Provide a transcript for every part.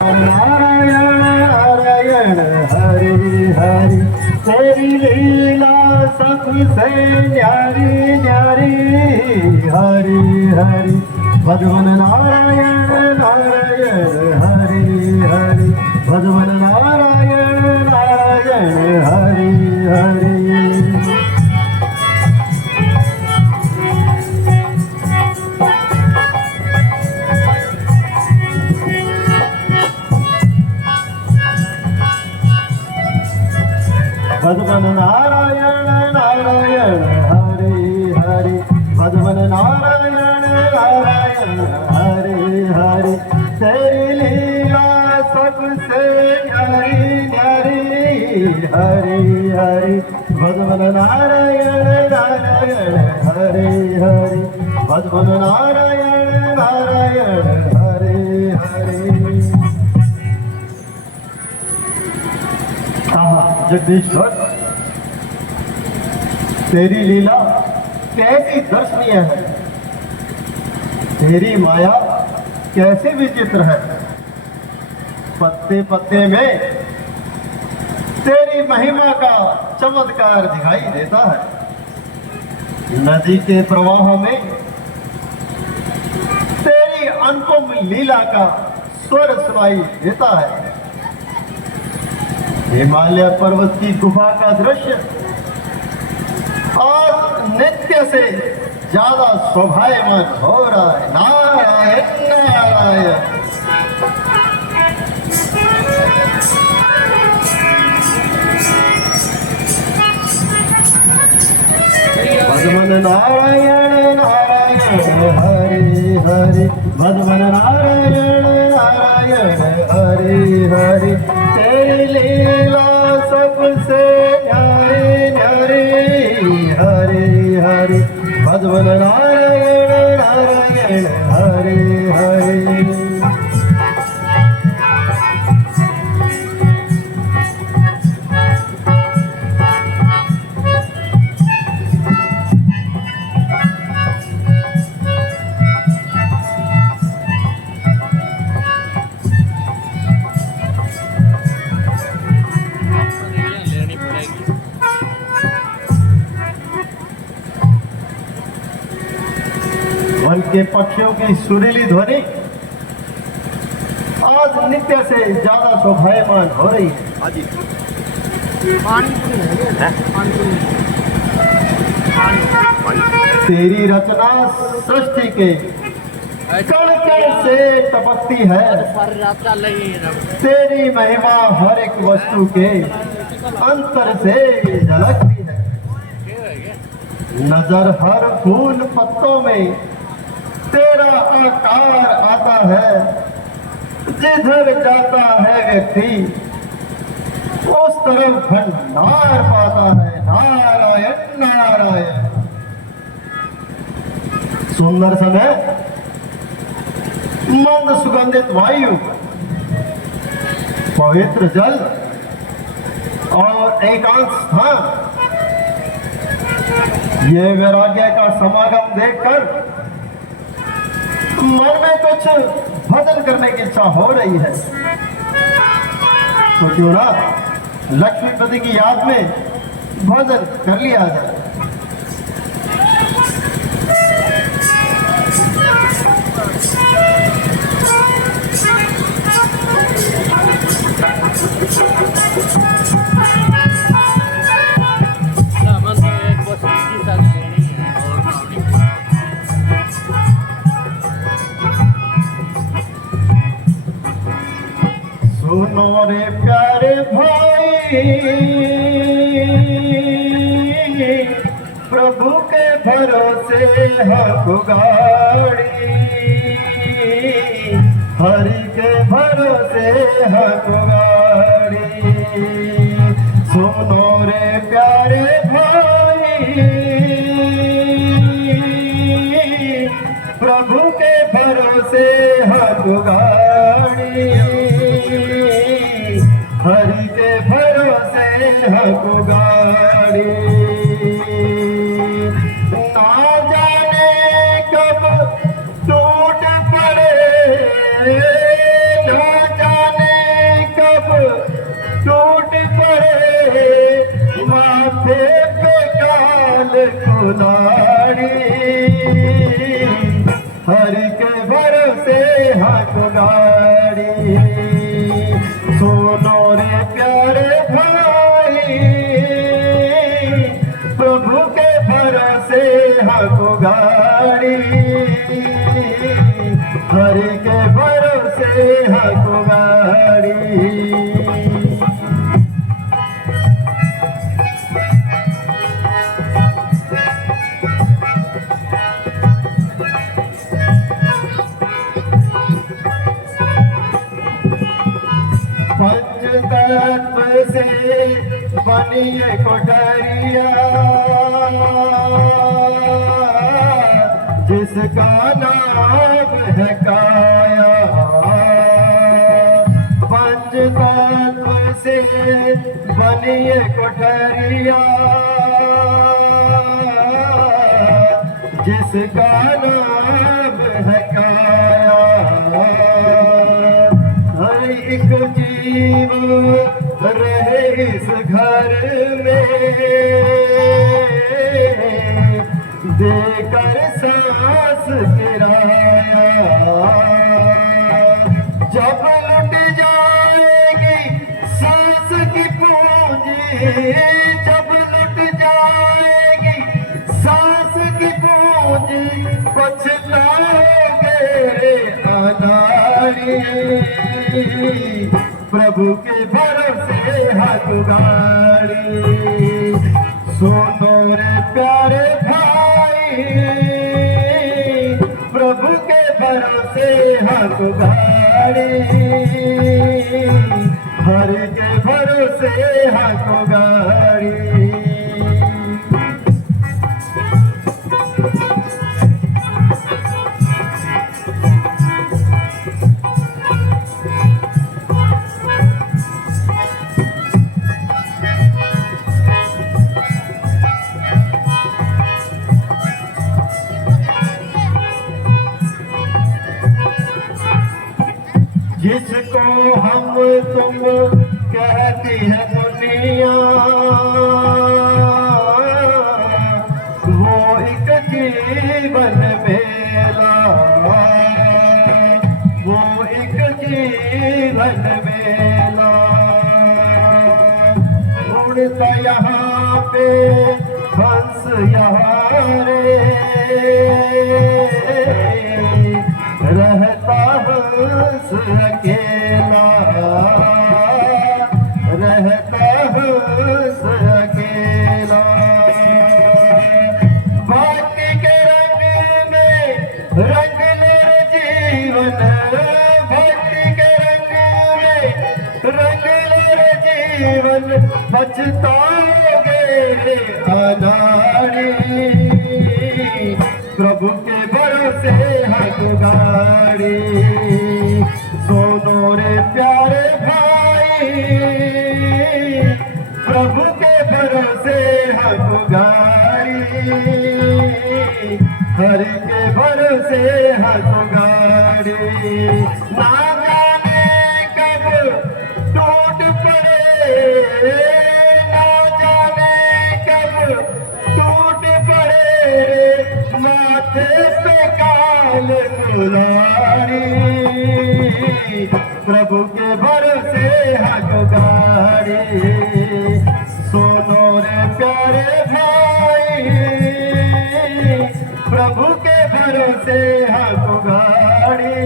नारायण नारायण हरि हरि, तेरी लीला सबसे न्यारी न्यारी। हरि हरि भगवन नारायण नारायण हरि हरि, भगवन नारायण नारायण हरि हरि। भगवन नारायण नारायण हरि हरि, भगवन नारायण नारायण हरि हरि, तेरी लीला सबसे न्यारी न्यारी। हरि हरि भगवन नारायण नारायण हरि हरि, भगवन नारायण नारायण हरि हरि। जगदीश्वर, तेरी लीला कैसी दर्शनीय है, तेरी माया कैसी विचित्र है। पत्ते पत्ते में तेरी महिमा का चमत्कार दिखाई देता है। नदी के प्रवाह में तेरी अनुपम लीला का स्वर सुनाई देता है। हिमालय पर्वत की गुफा का दृश्य और नित्य से ज्यादा शोभायमान हो रहा है। नारायण नारायण भगवन नारायण नारायण हरि हरि, भगवन नारायण नारायण हरि हरि, तेरी लीला सबसे न्यारी न्यारी। हरि हरि भगवन नारायण नारायण हरि हरि। वन के पक्षियों की सुरीली ध्वनि आज नित्य से ज्यादा शोभायमान हो रही है। तेरी रचना सृष्टि के कण कण से टपकती है। तेरी महिमा हर एक वस्तु के अंतर से झलकती है। नजर हर फूल पत्तों में तेरा आकार आता है। जिधर जाता है व्यक्ति उस तरफ भंडार पाता है। नारायण नारायण। सुंदर समय, मंद सुगंधित वायु, पवित्र जल और एकांत स्थान, ये वैराग्य का समागम देखकर मन में कुछ भजन करने की इच्छा हो रही है। तो क्यों ना लक्ष्मीपति की याद में भजन कर लिया जाए। सुनो रे प्यारे भाई, प्रभु के भरोसे हक गाड़ी, हरि के भरोसे हक गाड़ी। सुनो रे प्यारे भाई, प्रभु के भरोसे हक गाड़ी, हरि के भरोसे हक गाड़ी। ना जाने कब टूट पड़े, ना जाने दुलारी, हरि के भरोसे हाथ गाड़ी। सुनो रे प्यारे भाई, प्रभु के भरोसे हाथ गाड़ी, हरि के भरोसे हाथ गाड़ी। पंचतत्व से बनिए कोठरिया, जिसका नाम है काया। पंचतत्व से बनिए कोठरिया, जिसका नाम है काया। हर एक जीव रहे इस घर में, देकर सांस किराया। जब लुट जाएगी सांस की पूंजी, जब लुट जाएगी सांस की पूंजी, पछताओगे अनाड़ी। प्रभु के भरोसे हाथ गाड़ी। सुनो रे प्यारे भाई, प्रभु के भरोसे हाथ गाड़ी, हरि के भरोसे हाथ गाड़ी। जिसको हम तुम कहती है दुनिया, वो एक जीवन मेला, वो एक जीवन मेला। उड़ता यहाँ पे हंस यहाँ रे, रहता हंस अकेला, रहता हंस अकेला। बाकी के रंग में रंग लो जीवन, भक्ति के रंग में रंग लो जीवन, बचताओगे अनाड़ी। प्रभु के भरोसे हाथ गाड़ी। सुनो रे प्यारे भाई, प्रभु के भरोसे हाथ गाड़ी, हरि के भरोसे हाथ गाड़ी। ना जाने कब टूट पड़े, ना जाने कब टूट पड़े, माथे पे काल दुलारी। प्रभु के भरोसे हाथ गाड़ी। सुनो रे प्यारे भाई, प्रभु के भरोसे हाथ गाड़ी,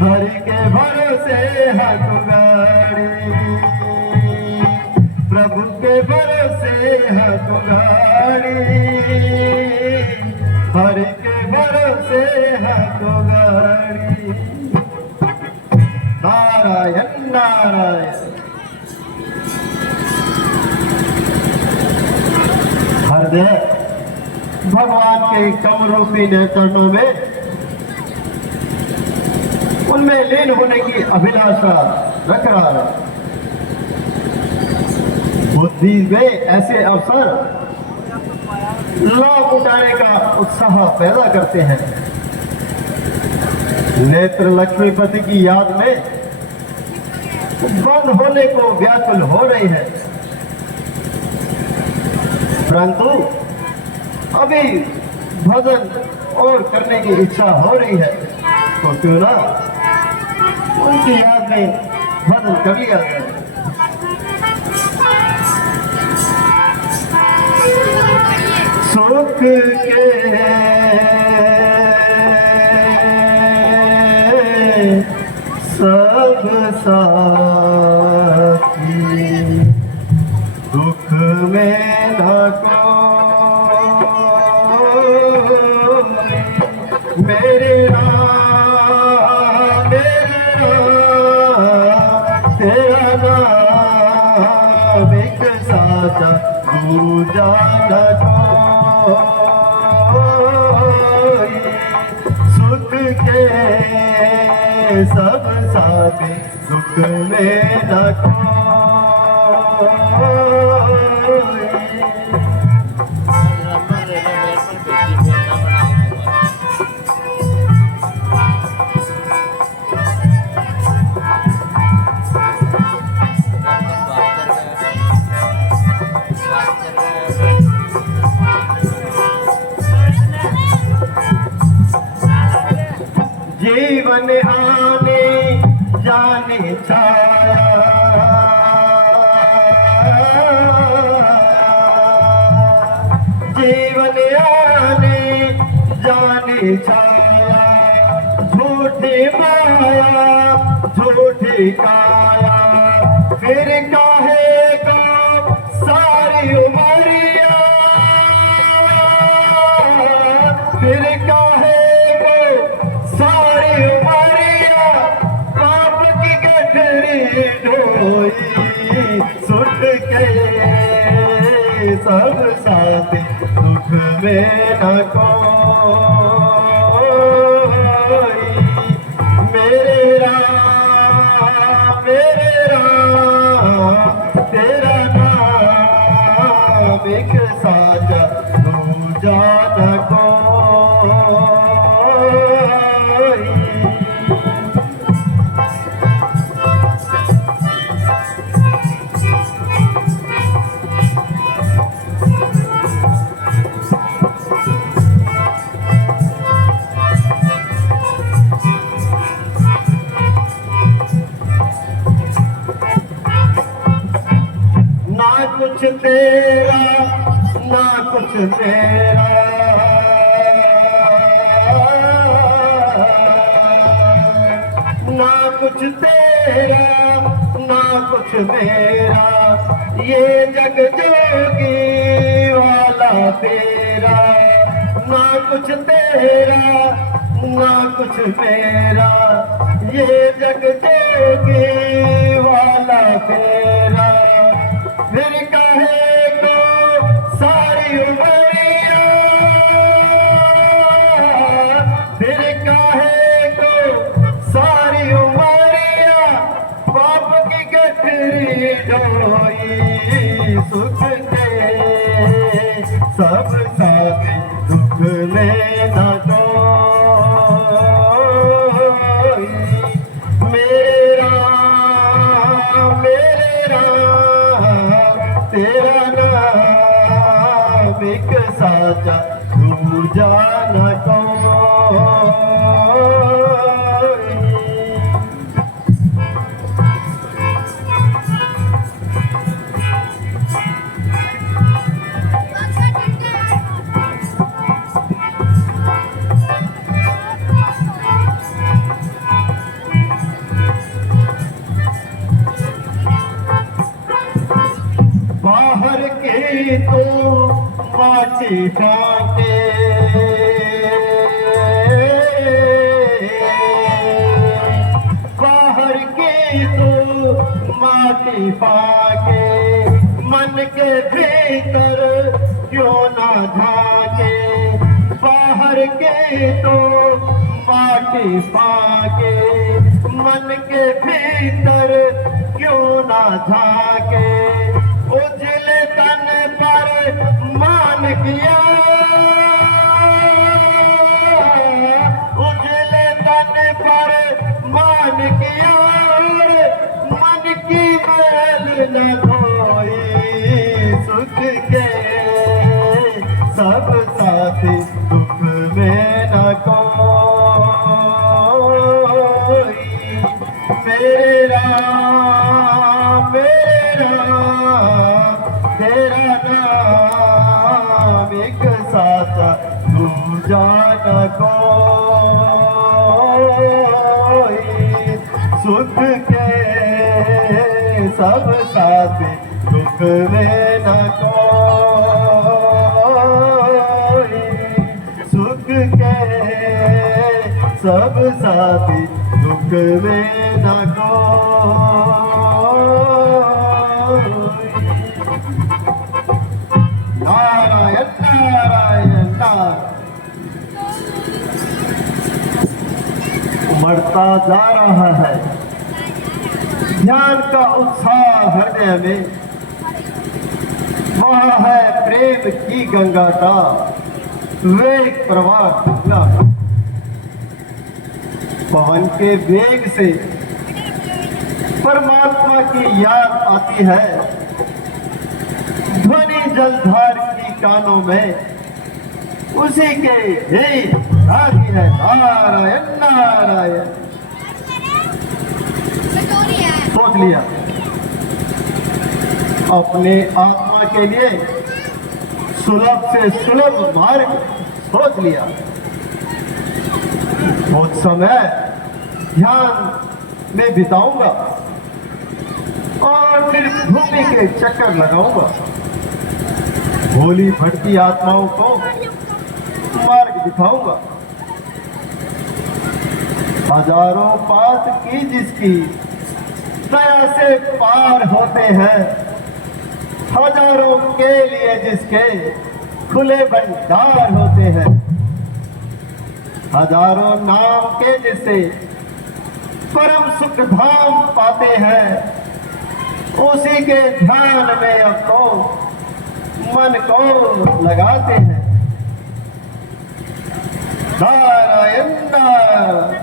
हरि के भरोसे हाथ गाड़ी। प्रभु के भरोसे हाथ गाड़ी, हरि के भरोसे हाथ गाड़ी। नारायण नारायण। हृदय भगवान के कमरूपी चरणों में, उनमें लीन होने की अभिलाषा रख रहा है। बुद्धि में ऐसे अवसर लाभ उठाने का उत्साह पैदा करते हैं। नेत्र लक्ष्मीपति की याद में बंद होने को व्याकुल हो रही है। परंतु अभी भजन और करने की इच्छा हो रही है, तो क्यों ना उनकी याद में भजन कर लिया जाए। सुख के सब साथी दुख में न कोई, मेरे राम तेरा नाम एक साचा दूजा न कोई। सुख के सब साथी दुख में न जीवन आने जाने छाया, जीवन आने जाने छाया, झूठी माया झूठी काया, फिर काहे को सारी उमरिया, फिर काहे सारी उमरिया पाप की गठरी ढोई। सुख के सब साथी दुख में न कोई, मेरे राम तेरा नाम एक साचा दूजा न कोई। ना कुछ तेरा ना कुछ मेरा, ना कुछ तेरा ना कुछ मेरा, ये जग जोगी वाला तेरा। ना कुछ तेरा ना कुछ मेरा, ये जग जोगी वाला तेरा। फिर काहे को सारी उमरिया, फिर काहे को सारी उमरिया पाप की गठरी ढोई। सुख के सब साथी दुख में न कोई, मेरे राम तेरा नाम एक साचा दूजा न कोई। बाहर की तो माटी फाके, बाहर की तो माटी फाके, मन के भीतर क्यों ना झाके। बाहर के तो माटी फाके, मन के भीतर क्यों ना झाके। उजले तन पर मान किया, उजले तन पर मान किया, मन की मैल न धोई। सुख के सुख के सब साथी दुख में न कोई, सुख के सब साथी दुख में न कोई। नारायण नारायण नारायण। बढ़ता जा रहा है ज्ञान का उत्साह हृदय में, वह है प्रेम की गंगा का वेग प्रवाह डूबना। पवन के वेग से परमात्मा की याद आती है, ध्वनि जलधार की कानों में उसी के ही आती है। नारायण नारायण। सोच लिया अपने आत्मा के लिए सुलभ से सुलभ मार्ग सोच लिया। बहुत समय ध्यान में बिताऊंगा और फिर भूमि के चक्कर लगाऊंगा, भोली भटकी आत्माओं को मार्ग दिखाऊंगा। हजारों पात की जिसकी दया से पार होते हैं, हजारों के लिए जिसके खुले भंडार होते हैं, हजारों नाम के जिससे परम सुख धाम पाते हैं, उसी के ध्यान में अब तो मन को लगाते हैं। नारायण नारायण।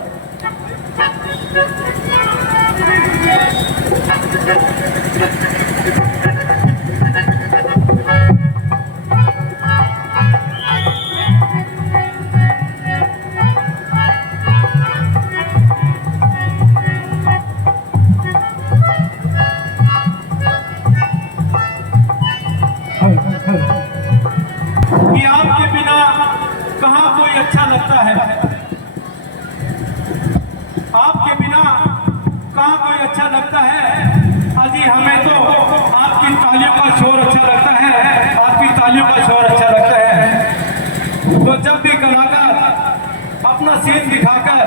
कि आपके बिना कहाँ कोई अच्छा लगता है, आपके बिना कहाँ कोई अच्छा लगता है। अजी हमें तो आपकी तालियों का शोर अच्छा लगता है, आपकी तालियों का शोर अच्छा लगता है। तो जब भी कलाकार अपना सीन दिखाकर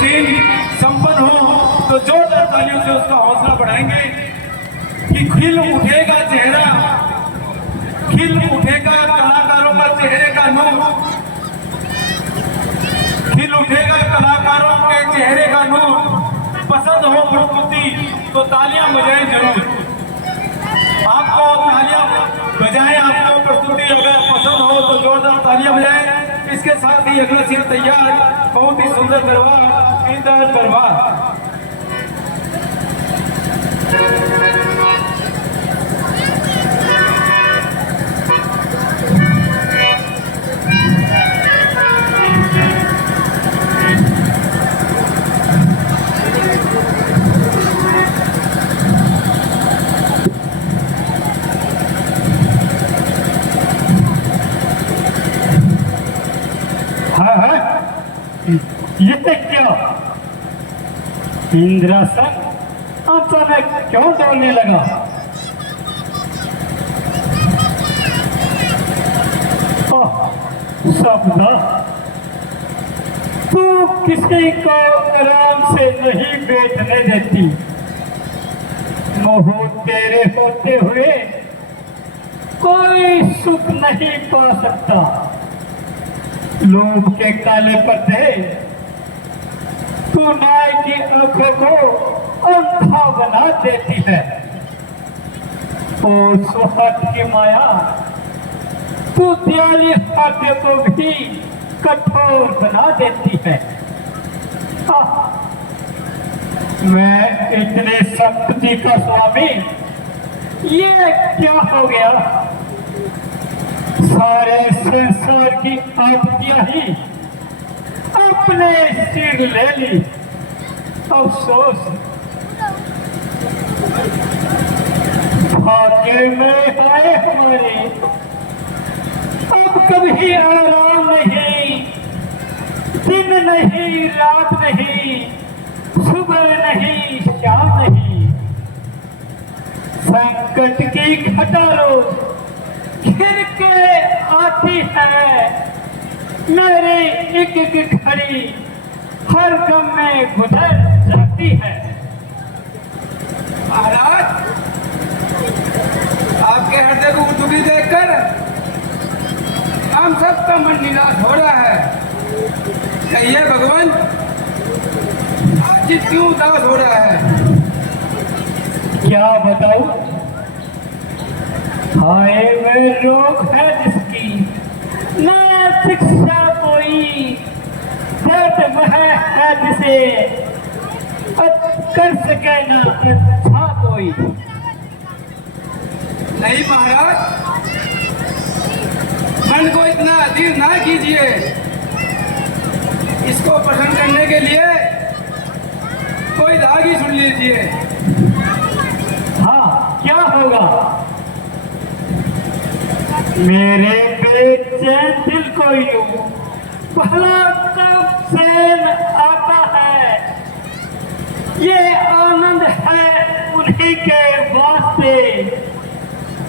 सीन संपन्न हो तो जोरदार तालियों से उसका हौसला बढ़ाएंगे कि खिल उठेगा चेहरा, खिल उठेगा कलाकारों का चेहरे का नूर, खिल उठेगा कलाकारों के चेहरे का नूर। पसंद हो प्रस्तुति तो तालियां बजाएं जरूर, आपको तालियां बजाएं। आपको प्रस्तुति अगर पसंद हो तो जोरदार तालियां बजाएं। इसके साथ ही अगला सीन तैयार, बहुत ही सुंदर दरबार, इंदर दरबार। ये क्या इंद्रासन अचानक क्यों दौड़ने लगा? सपना, तू किसी को आराम से नहीं बैठने देती। मोह तेरे होते हुए कोई सुख नहीं पा सकता। लोभ के काले पर्दे तू न्याय की आंखों को अंधा बना देती है और सुहाग की माया तू दयालु भाग्य को भी कठोर बना देती है। मैं इतने शक्ति का स्वामी, ये क्या हो गया? सारे संसार की आपत्तियां ही अपने सिर ले ली। अफसोस, भाग्य में आए हमारे अब कभी आराम नहीं, दिन नहीं रात नहीं, संकट की घटा रोज घिर के आती है, मेरी एक एक घड़ी हर गम में गुजर जाती है। महाराज, आपके हृदय को दुखी देखकर हम सबका मन निराश हो रहा है। कहिए भगवान, आज क्यों उदास हो रहा है? क्या बताऊं? हाय वे रोग है जिसकी न शिक्षा कोई, दर्द वह है जिसे कर सके न अच्छा कोई। नहीं महाराज, मन को इतना अधीर ना कीजिए। इसको प्रसन्न करने के लिए कोई राग ही सुन लीजिए। हाँ, क्या होगा? मेरे बेचैन दिल को यूं भला कब चैन आता है, ये आनंद है उन्हीं के वास्ते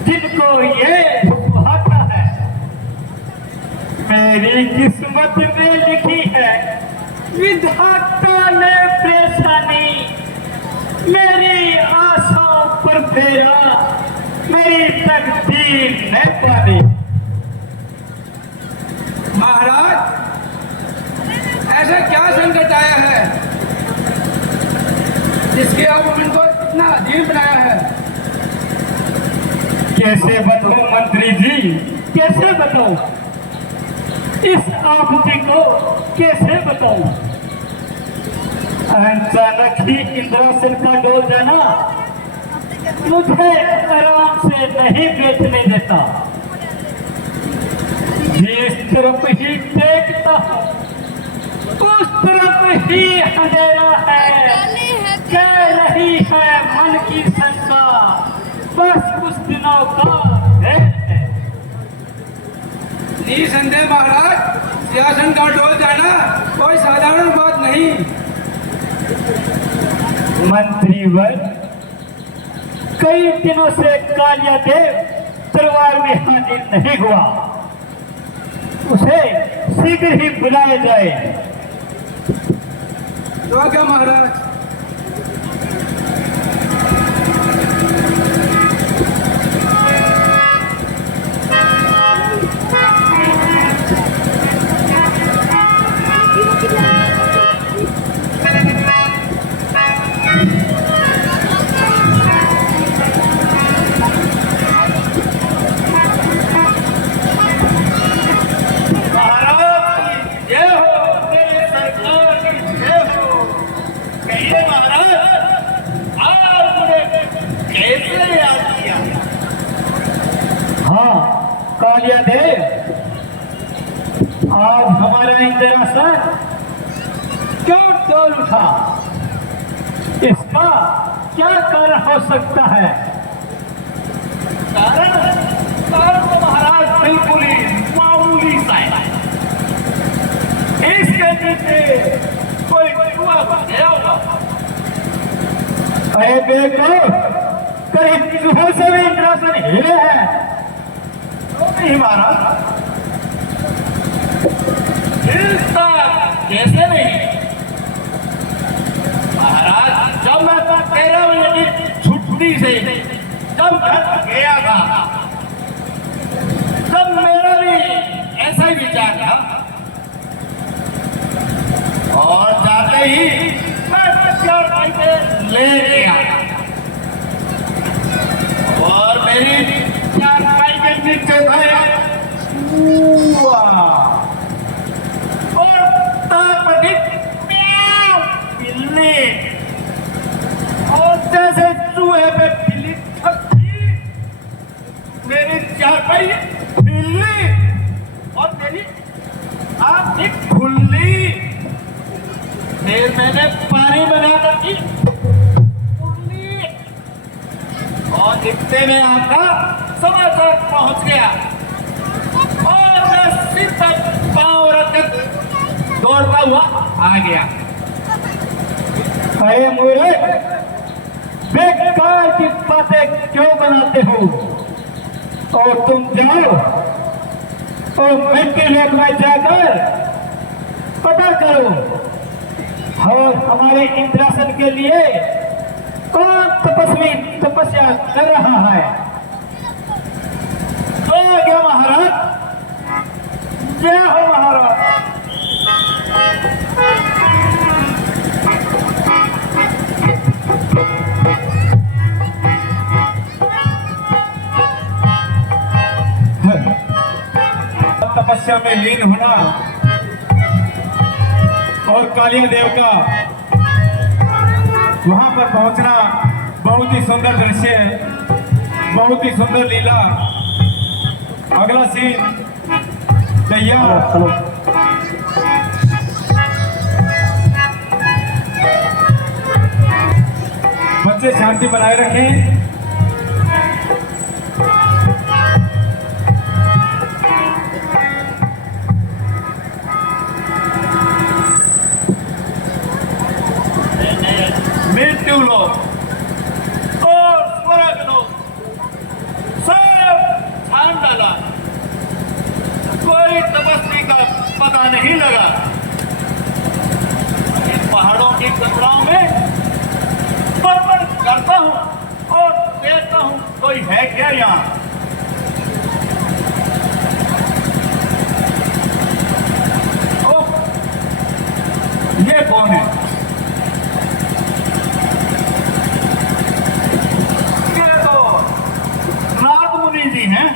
जिनको ये सुहाता है। मेरी किस्मत में लिखी है विधाता ने परेशानी, मेरी आशाओं पर फेरा मेरी तकदीर न पानी। महाराज, ऐसा क्या संकट आया है जिसके आप उनको इतना अधीर बनाया है? कैसे बताऊं मंत्री जी, कैसे बताऊं? इस आपत्ति को कैसे बताऊं? अचानक ही इंद्रासन का डोल जाना मुझे आराम से नहीं बैठने देता। जिस तरफ ही देखता हूं उस तरफ ही अंधेरा है, कह रही है मन की शंका, बस कुछ दिनों का है। निसंदेह महाराज, सिंहासन का डोल जाना कोई साधारण बात नहीं। मंत्रीवर, कई दिनों से कालिया देव दरबार में हाजिर नहीं हुआ, उसे शीघ्र ही बुलाया जाए। तो क्या महाराज? हाँ कालिया देव, आप हमारा इंद्रासन क्यों डोल उठा? इसका क्या कारण हो सकता है? कारण तो महाराज बिल्कुल ही मामूली सा है। इसके पीछे कोई जुआ गया होगा। अरे बेटो, कहीं चूहों से भी इंद्रासन हिले है? नहीं महाराज, हिलता कैसे नहीं महाराज? जब मैं 13 बजे की छुट्टी से जब घर गया था तब मेरा भी ऐसा ही विचार था, और जाते ही मैं 4 पैसे ले गया और मेरी 4 पैसे नीचे गया और तापनी बिल्ली, और जैसे चूहे पे बिल्ली थकी, मेरी 4 पैसे बिल्ली और मेरी आँख भी खुली। फिर मैंने पानी बना रखी और दिखते में आपका समय तक पहुंच गया और मैं सिर तक पांव रख दौड़ता हुआ आ गया। अरे मूर्ख, बेकार की बातें क्यों बनाते हो? और तुम जाओ और मृत्यु लोक में जाकर पता करो और हमारे इंद्रासन के लिए कौन तपस्वी तपस्या कर रहा है। तो क्या महाराज, जय हो महाराज। तपस्या में लीन होना और कालिया देव का वहां पर पहुंचना बहुत ही सुंदर दृश्य है, बहुत ही सुंदर लीला। अगला सीन तैयार। बच्चे शांति बनाए रखें। मृत्यु लोक और स्वर्ग लोक सब छान डाला, कोई तपस्वी का पता नहीं लगा। इन पहाड़ों की कतराओं में बर्बर करता हूँ और देखता हूँ कोई है क्या यहाँ। ये कौन है? जी हैं,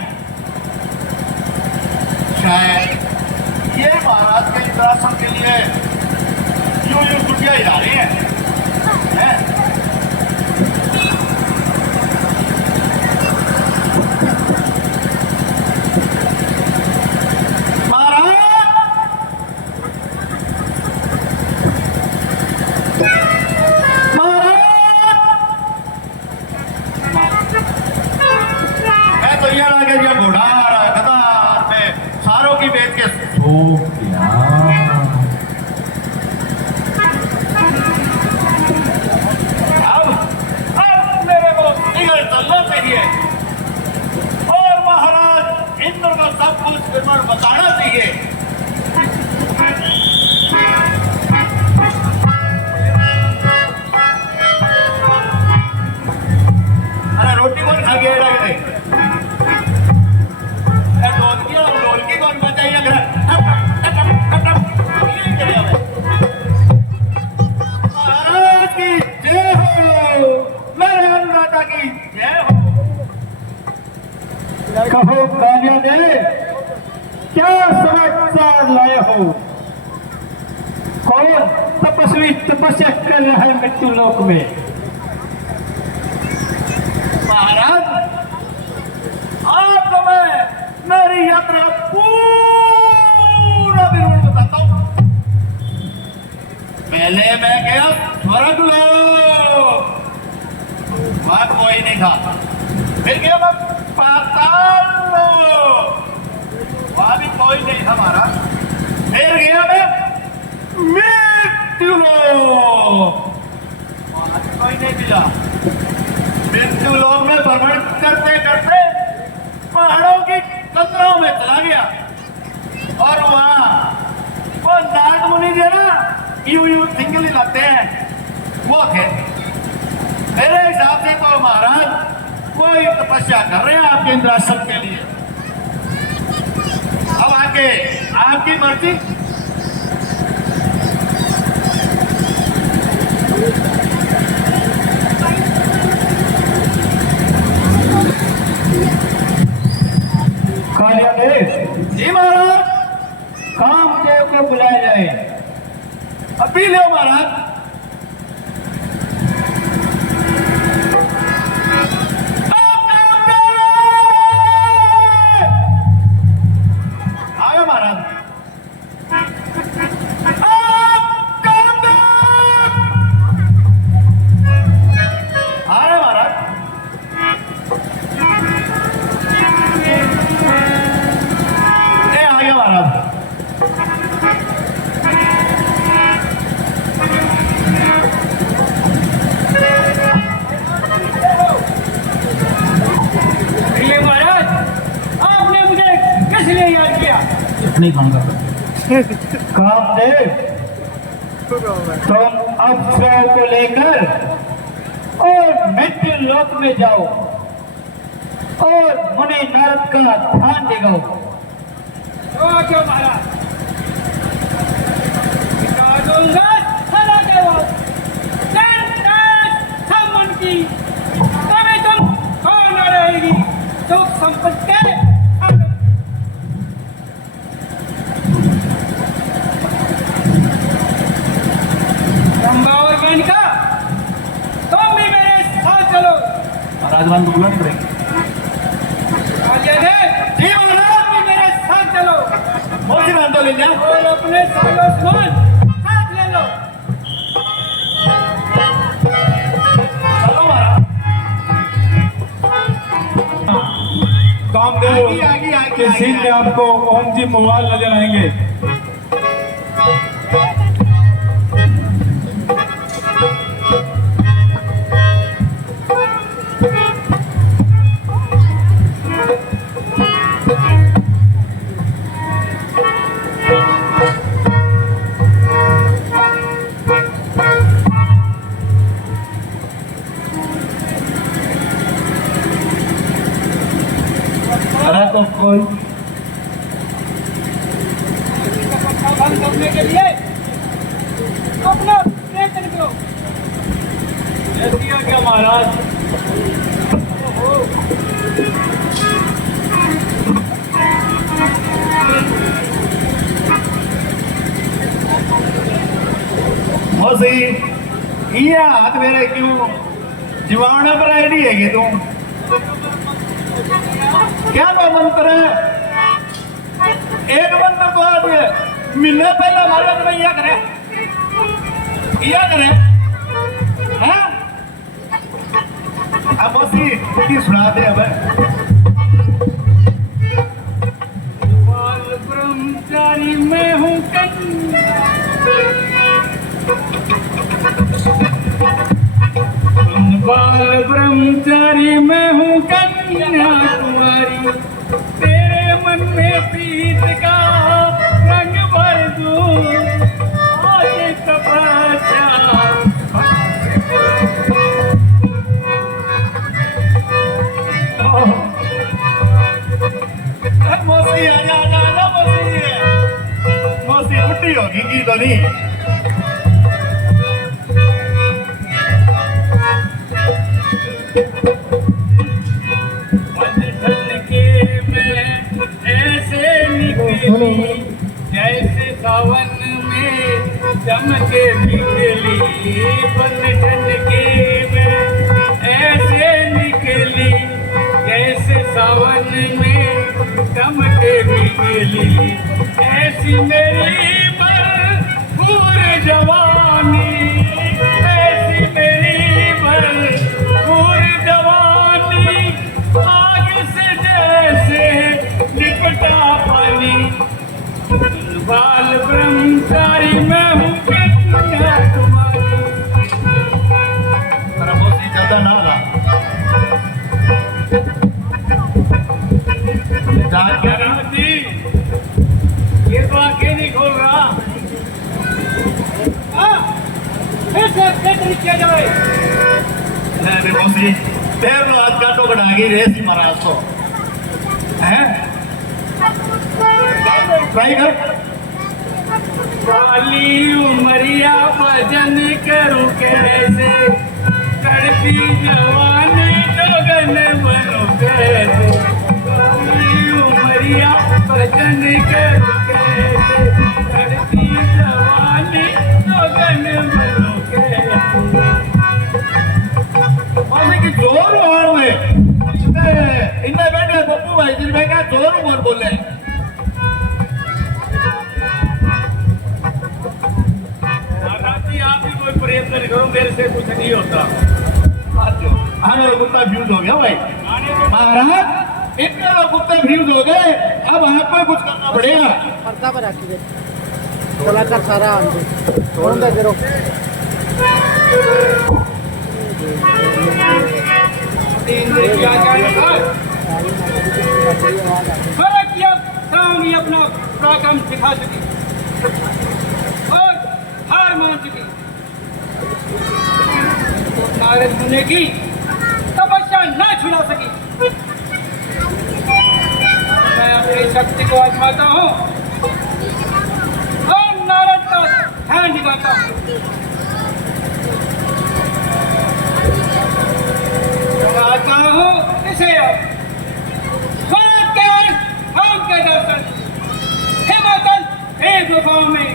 शायद ये महाराज के इंद्रासन के लिए यूं कुटिया ही जा रही हैं। घोड़ा आ रहा है कतार में, सारों की बेच के सो गया। अब मेरे को निकल चलना चाहिए और महाराज इंद्र को सब कुछ विवरण बताना चाहिए। अरे रोटी कौन खा गया? ढोलकी कौन बजाइए? महाराज की जय हो, मेरे अनुराधा की जय हो। कहो कालिया देव, क्या समाचार लाए हो? कौन तपस्वी तपस्या कर रहा है मृत्यु लोक में? महाराज आपको मैं मेरी यात्रा का पूरा विवरण बताता हूं। पहले मैं गया स्वर्ग लोक, वहां कोई नहीं था। फिर गया मैं पाताल लोक, वहां भी कोई नहीं था महाराज। फिर गया मैं मृत्यु लोक, वहां भी कोई नहीं मिला। मृत्यु लोक में भ्रमण करते करते पहाड़ों की कतराओं में चला गया और वहां वो नाग मुनि जो ना यूं सिंगल लाते हैं, वो थे। मेरे हिसाब से तो महाराज कोई तपस्या कर रहे हैं आपके इंद्रासन के लिए। अब आगे आपकी मर्जी। कालिया देव जी महाराज, कामदेव को बुलाया जाए। अभी ले महाराज। आगे महाराज। नहीं काम कर सकते। कामदेव, तुम अप्सराओं को लेकर और मृत्यु लोक में जाओ और मुनि नारद का ध्यान दिखाओ। क्यों महाराज दूंगा सारा देव सब उनकी तभी तुम कौन रहेगी सुख संपत्ति ब्रह्मा और मेनका तुम भी मेरे साथ चलो। राजवान को बुला नहीं पड़ेगी। जी महाराज भी मेरे साथ चलो बहुत सी तो ले जाओ और अपने सालों साथ ले लो। चलो महाराज। कामदेव के सीन में आपको ओम जी मोहवाल नजर आएंगे। तो कोई बंद करने के लिए अपना प्रयत्न करो। ऐसी क्या महाराज? मौसी ये हाथ मेरे क्यों जीवाणु पर आईडी है कि तू क्या वो मंत्र है? एक मंत्र तो आज महीने पहले हमारे तो यह करे हैं? अब मौसी की सुना दे अब। बाल ब्रह्मचारी मैं हूँ बाल ब्रह्मचारी मैं हूँ कन्या कुमारी तेरे मन में प्रीत का रंग भर दूं आज तपस्या। मौसी आजा मौसी उल्टी होगी की तो नहीं। जैसे सावन में चमके बिजली बंधन के में ऐसे निकली जैसे सावन में चमके बिजली ऐसी मेरी भरपूर जवानी ऐसी मेरी भरपूर जवानी आग से जैसे लिपटा पानी। बाल ब्रह्मचारी मैं हूँ कन्या कुमारी। मौसी ज्यादा ना ला जी ये तो आंखें नहीं खोल रहा। फिर से अपडेट किया जाए। मौसी पैर लो आज काटो कटा गई रेस महाराज तो हैं ट्राई कर। वाली उमरिया भजन करूं कैसे तड़पी जवानी लगन बनो कैसे वाली उमरिया भजन करूं कैसे तड़पी जवानी लगन बनो कैसे। मौसी की जोर मार में इन्हें बैठे पप्पू भाई जिनमें क्या जोर मार बोले। आप भी कोई प्रयत्न करो मेरे से कुछ नहीं होता। हमारे कुत्ता फ्यूज हो गया भाई महाराज इतने लोग कुत्ते फ्यूज हो गए अब आपको कुछ करना पड़ेगा। पर्दा पर रखिए कलाकार सारा छोड़ दे करो। अपना दिखा सकी और हार मान सकी। तो नारद मुनि की तपस्या न छुड़ा सकी। मैं अपनी शक्ति को आजमाता हूँ और नारद का ध्यान दिखाता हूँ। आता हूँ इसे के दर्शन हिमाचल हे गुफाओं में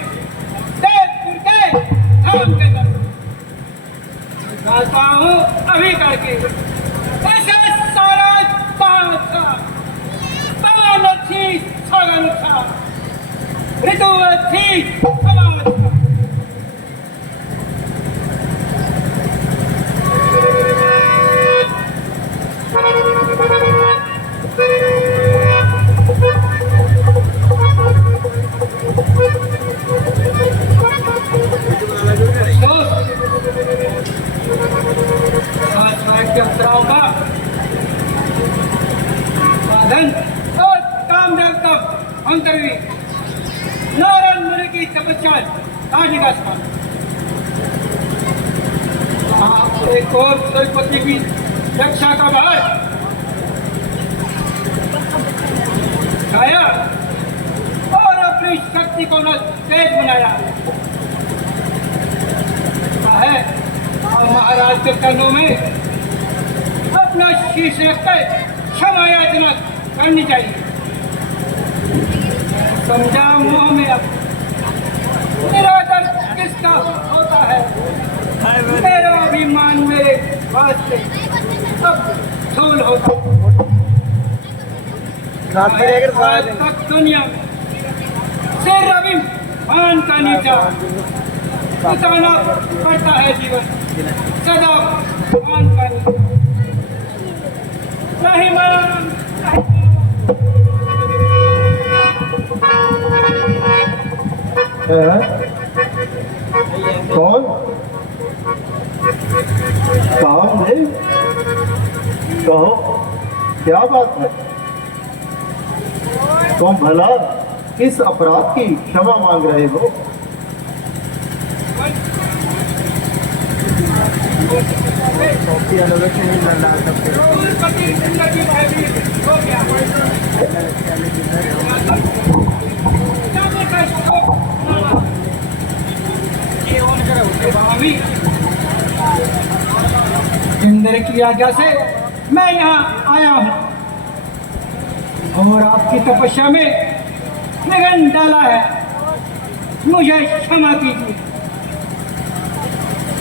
देवपुर के धाम के दर्शन जाता हूँ अभी करके। ऐसे सारा पवन अच्छी सागन अच्छा ऋतु अच्छी पवन अच्छा। अप्सराओं का साधन और कामदेव तप अंतरवी नारायण मुनि की तपस्या आदि का स्थान। एक और सरस्वती की रक्षा का भार छाया और अपनी शक्ति को न तेज बनाया है। महाराज के चरणों में अपना शीश रखकर क्षमा याचना करनी चाहिए। समझा मोह में अब निरादर किसका होता है। मेरा अभिमान मेरे वास्ते अब धूल होता। आज तक दुनिया में सिर अभिमान का नीचा बिताना पड़ता है जीवन सदा मान कर नहीं मान। कौन काम है? कहो क्या बात है? तुम भला किस अपराध की क्षमा मांग रहे हो? इंद्र की आज्ञा से मैं यहाँ आया हूँ और आपकी तपस्या में विघ्न डाला है। मुझे क्षमा कीजिए।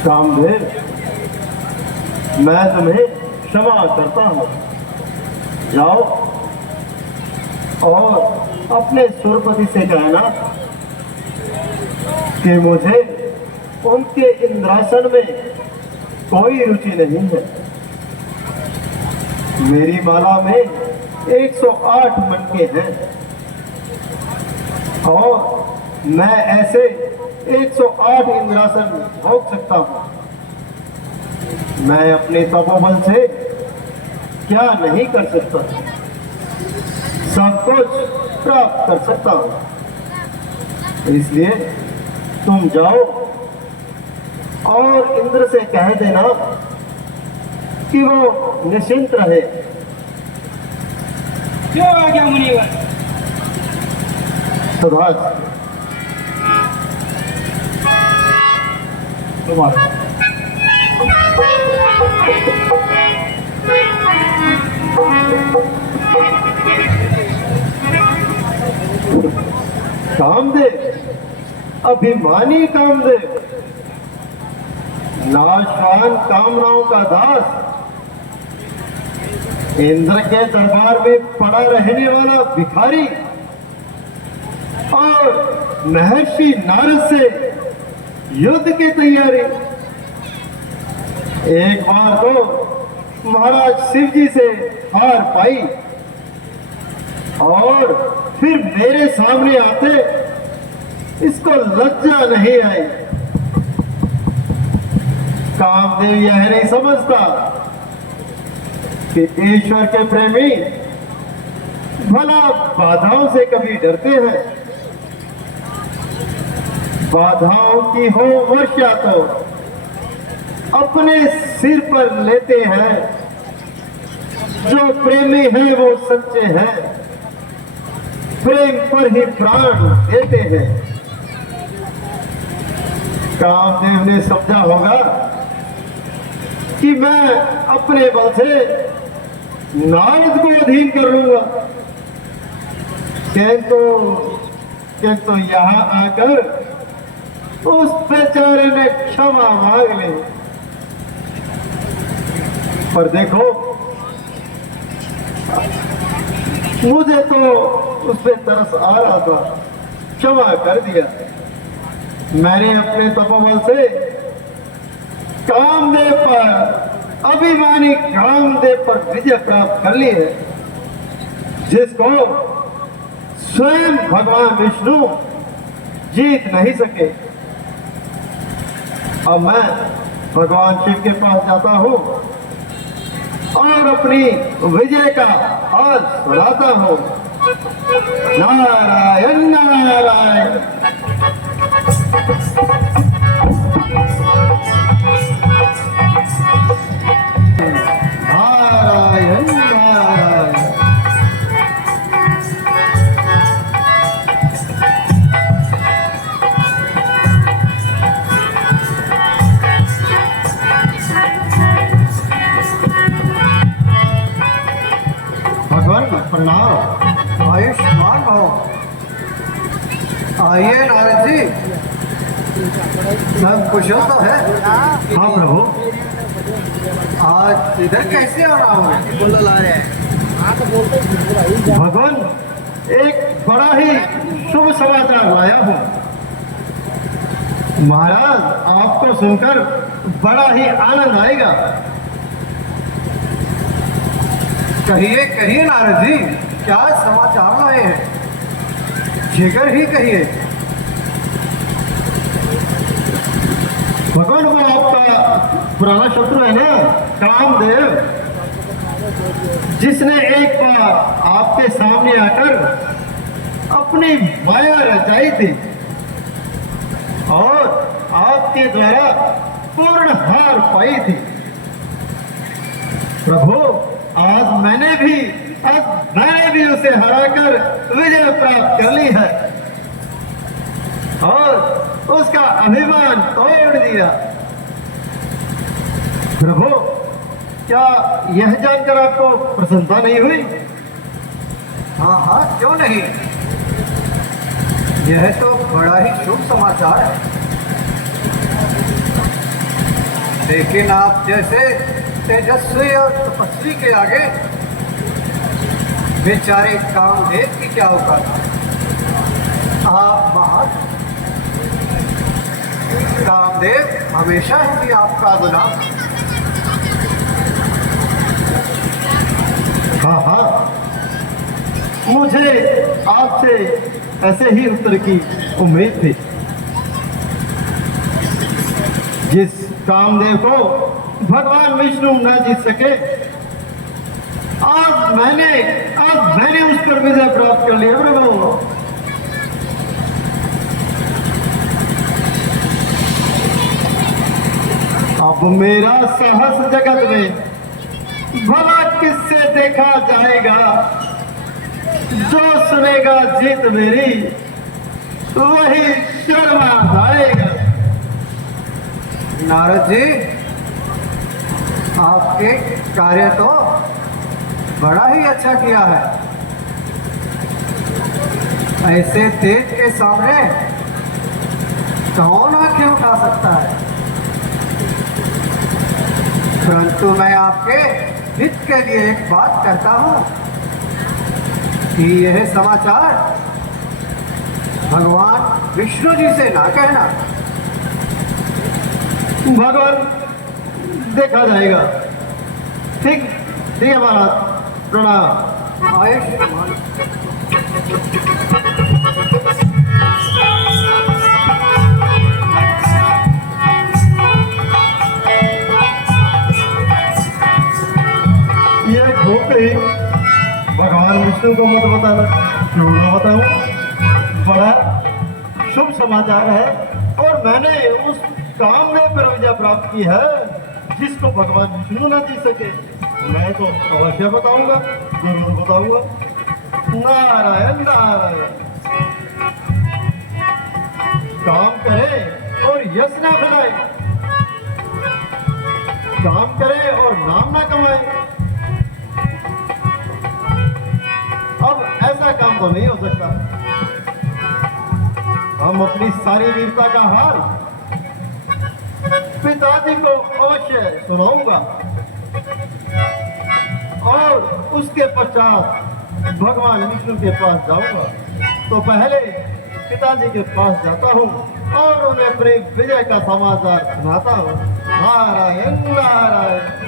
कामदेव, मैं तुम्हें क्षमा करता हूँ। जाओ और अपने सुरपति से कहना कि मुझे उनके इंद्रासन में कोई रुचि नहीं है। मेरी माला में 108 मनके हैं और मैं ऐसे 108 इंद्रासन भोग सकता हूँ। मैं अपने तपोबल से क्या नहीं कर सकता, सब कुछ प्राप्त कर सकता हूँ। इसलिए तुम जाओ और इंद्र से कह देना कि वो निश्चिंत रहे। जो आ गया मुनिवर। सुभाष तुम्हारा कामदेव, अभिमानी कामदेव, नाशवान कामनाओं का दास, इंद्र के दरबार में पड़ा रहने वाला भिखारी और महर्षि नारद से युद्ध की तैयारी। एक बार तो महाराज शिव जी से हार पाई और फिर मेरे सामने आते इसको लज्जा नहीं आई। कामदेव यह नहीं समझता कि ईश्वर के प्रेमी भला बाधाओं से कभी डरते हैं। बाधाओं की हो वर्षा तो अपने सिर पर लेते हैं। जो प्रेमी हैं वो सच्चे हैं, प्रेम पर ही प्राण देते हैं। कामदेव ने समझा होगा कि मैं अपने बल से नारद को अधीन कर लूंगा, किंतु यहाँ आकर उस बेचारे ने क्षमा मांग ली। पर देखो, मुझे तो उस पे तरस आ रहा था, क्षमा कर दिया। मैंने अपने तपोबल से कामदेव पर, अभिमानी कामदेव पर विजय प्राप्त कर ली है, जिसको स्वयं भगवान विष्णु जीत नहीं सके। अब मैं भगवान शिव के पास जाता हूँ और अपनी विजय का हाल सुनाता हूँ। नारायण नारायण। नारायण नारायण। भगवान प्रणाम। आयुष्मान भव। आइए नारद जी, सब कुशल तो है? हाँ प्रभु। आज इधर कैसे आना होगा? भगवान, एक बड़ा ही शुभ समाचार लाया हूँ। महाराज, आपको सुनकर बड़ा ही आनंद आएगा। कहिए कहिए नारद जी, क्या समाचार लाए हैं? शीघ्र ही कहिए। भगवान, वो आपका पुराना शत्रु है ना, कामदेव, जिसने एक बार आपके सामने आकर अपनी माया रचाई थी और आपके द्वारा पूर्ण हार पाई थी। प्रभु, आज मैंने भी उसे हराकर विजय प्राप्त कर ली है और उसका अभिमान तोड़ दिया। प्रभु, क्या यह जानकर आपको प्रसन्नता नहीं हुई? हाँ हाँ, क्यों नहीं। यह तो बड़ा ही शुभ समाचार है। लेकिन आप जैसे तेजस्वी और तपस्वी के आगे बेचारे कामदेव की क्या औकात। आप महान। कामदेव हमेशा ही आपका गुलाम। हाँ हाँ, मुझे आपसे ऐसे ही उत्तर की उम्मीद थी। जिस कामदेव को भगवान विष्णु न जीत सके, आज मैंने उस पर विजय प्राप्त कर लिया। प्रभु, अब मेरा साहस जगत में भला किससे देखा जाएगा। जो सुनेगा जीत मेरी, वही शर्मा जाएगा। नारद जी, आपके कार्य तो बड़ा ही अच्छा किया है। ऐसे तेज के सामने कौन आंखें उठा सकता है। परंतु मैं आपके हित के लिए एक बात कहता हूँ कि यह समाचार भगवान विष्णु जी से ना कहना। भगवान, देखा जाएगा। ठीक है महाराज, प्रणाम। आयुष्मान। ये खोपड़ी भगवान विष्णु को मत बताना। क्यों ना बताऊं? बड़ा शुभ समाचार है। मैंने उस काम में पर विजय प्राप्त की है जिसको भगवान विष्णु न जी सके। मैं तो अवश्य बताऊंगा, जरूर बताऊंगा। नारायण नारायण। काम करे और यश ना फैलाए, काम करे और नाम ना कमाए। अब ऐसा काम तो नहीं हो सकता। हम अपनी सारी वीरता का हाल पिताजी को अवश्य सुनाऊंगा और उसके पश्चात भगवान विष्णु के पास जाऊंगा। तो पहले पिताजी के पास जाता हूँ और उन्हें अपने विजय का समाचार सुनाता हूँ। नारायण नारायण।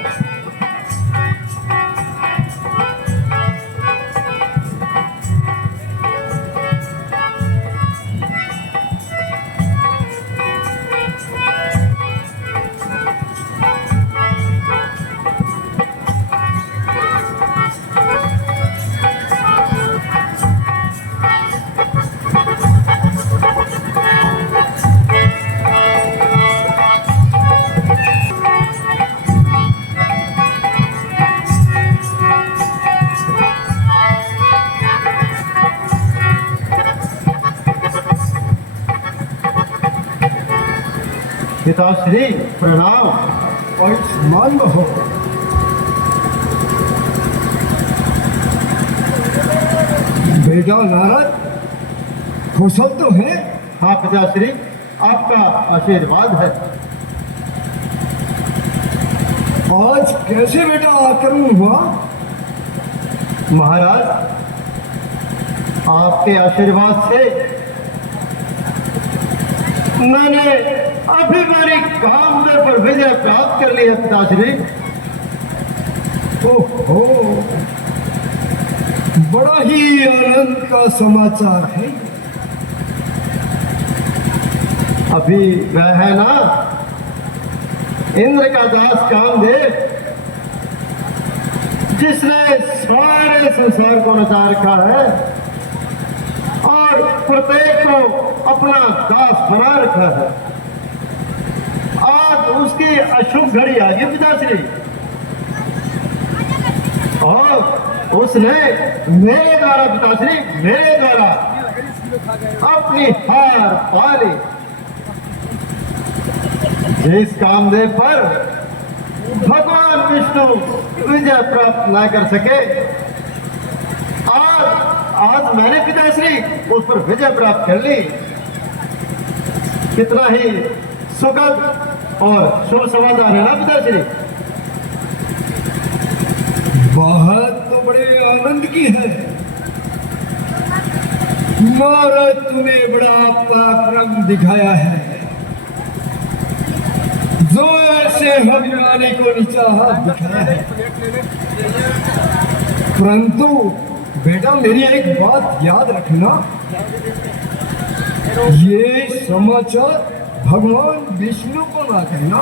पिताश्री प्रणाम। आयुष्मान हो। बेटा नारद कुशल तो है? हाँ पिताश्री, आपका आशीर्वाद है। आज कैसे बेटा आक्रमण हुआ? महाराज, आपके आशीर्वाद से मैंने अभिमानी कामदेव पर विजय प्राप्त कर ली है पिताश्री। ओहो, बड़ा ही आनंद का समाचार है। अभी वह है ना इंद्र का दास कामदेव, जिसने सारे संसार को नचा रखा है और प्रत्येक को अपना दास बना रखा है। आज उसकी अशुभ घड़ी आ गई पिताश्री, और उसने मेरे द्वारा पिताश्री, मेरे द्वारा अपनी हार पा ली। जिस कामदेव पर भगवान विष्णु विजय प्राप्त ना कर सके, आज मैंने पिताश्री उस पर विजय प्राप्त कर ली। कितना ही सुखद और शुभ समाचार है ना पिताश्री। बात तो बड़े आनंद की है। महाराज तूने बड़ा पराक्रम दिखाया है, जो ऐसे अभिमानी को नीचा हाथ दिखाया है। परंतु बेटा मेरी एक बात याद रखना, ये समाचार भगवान विष्णु को ना कहना।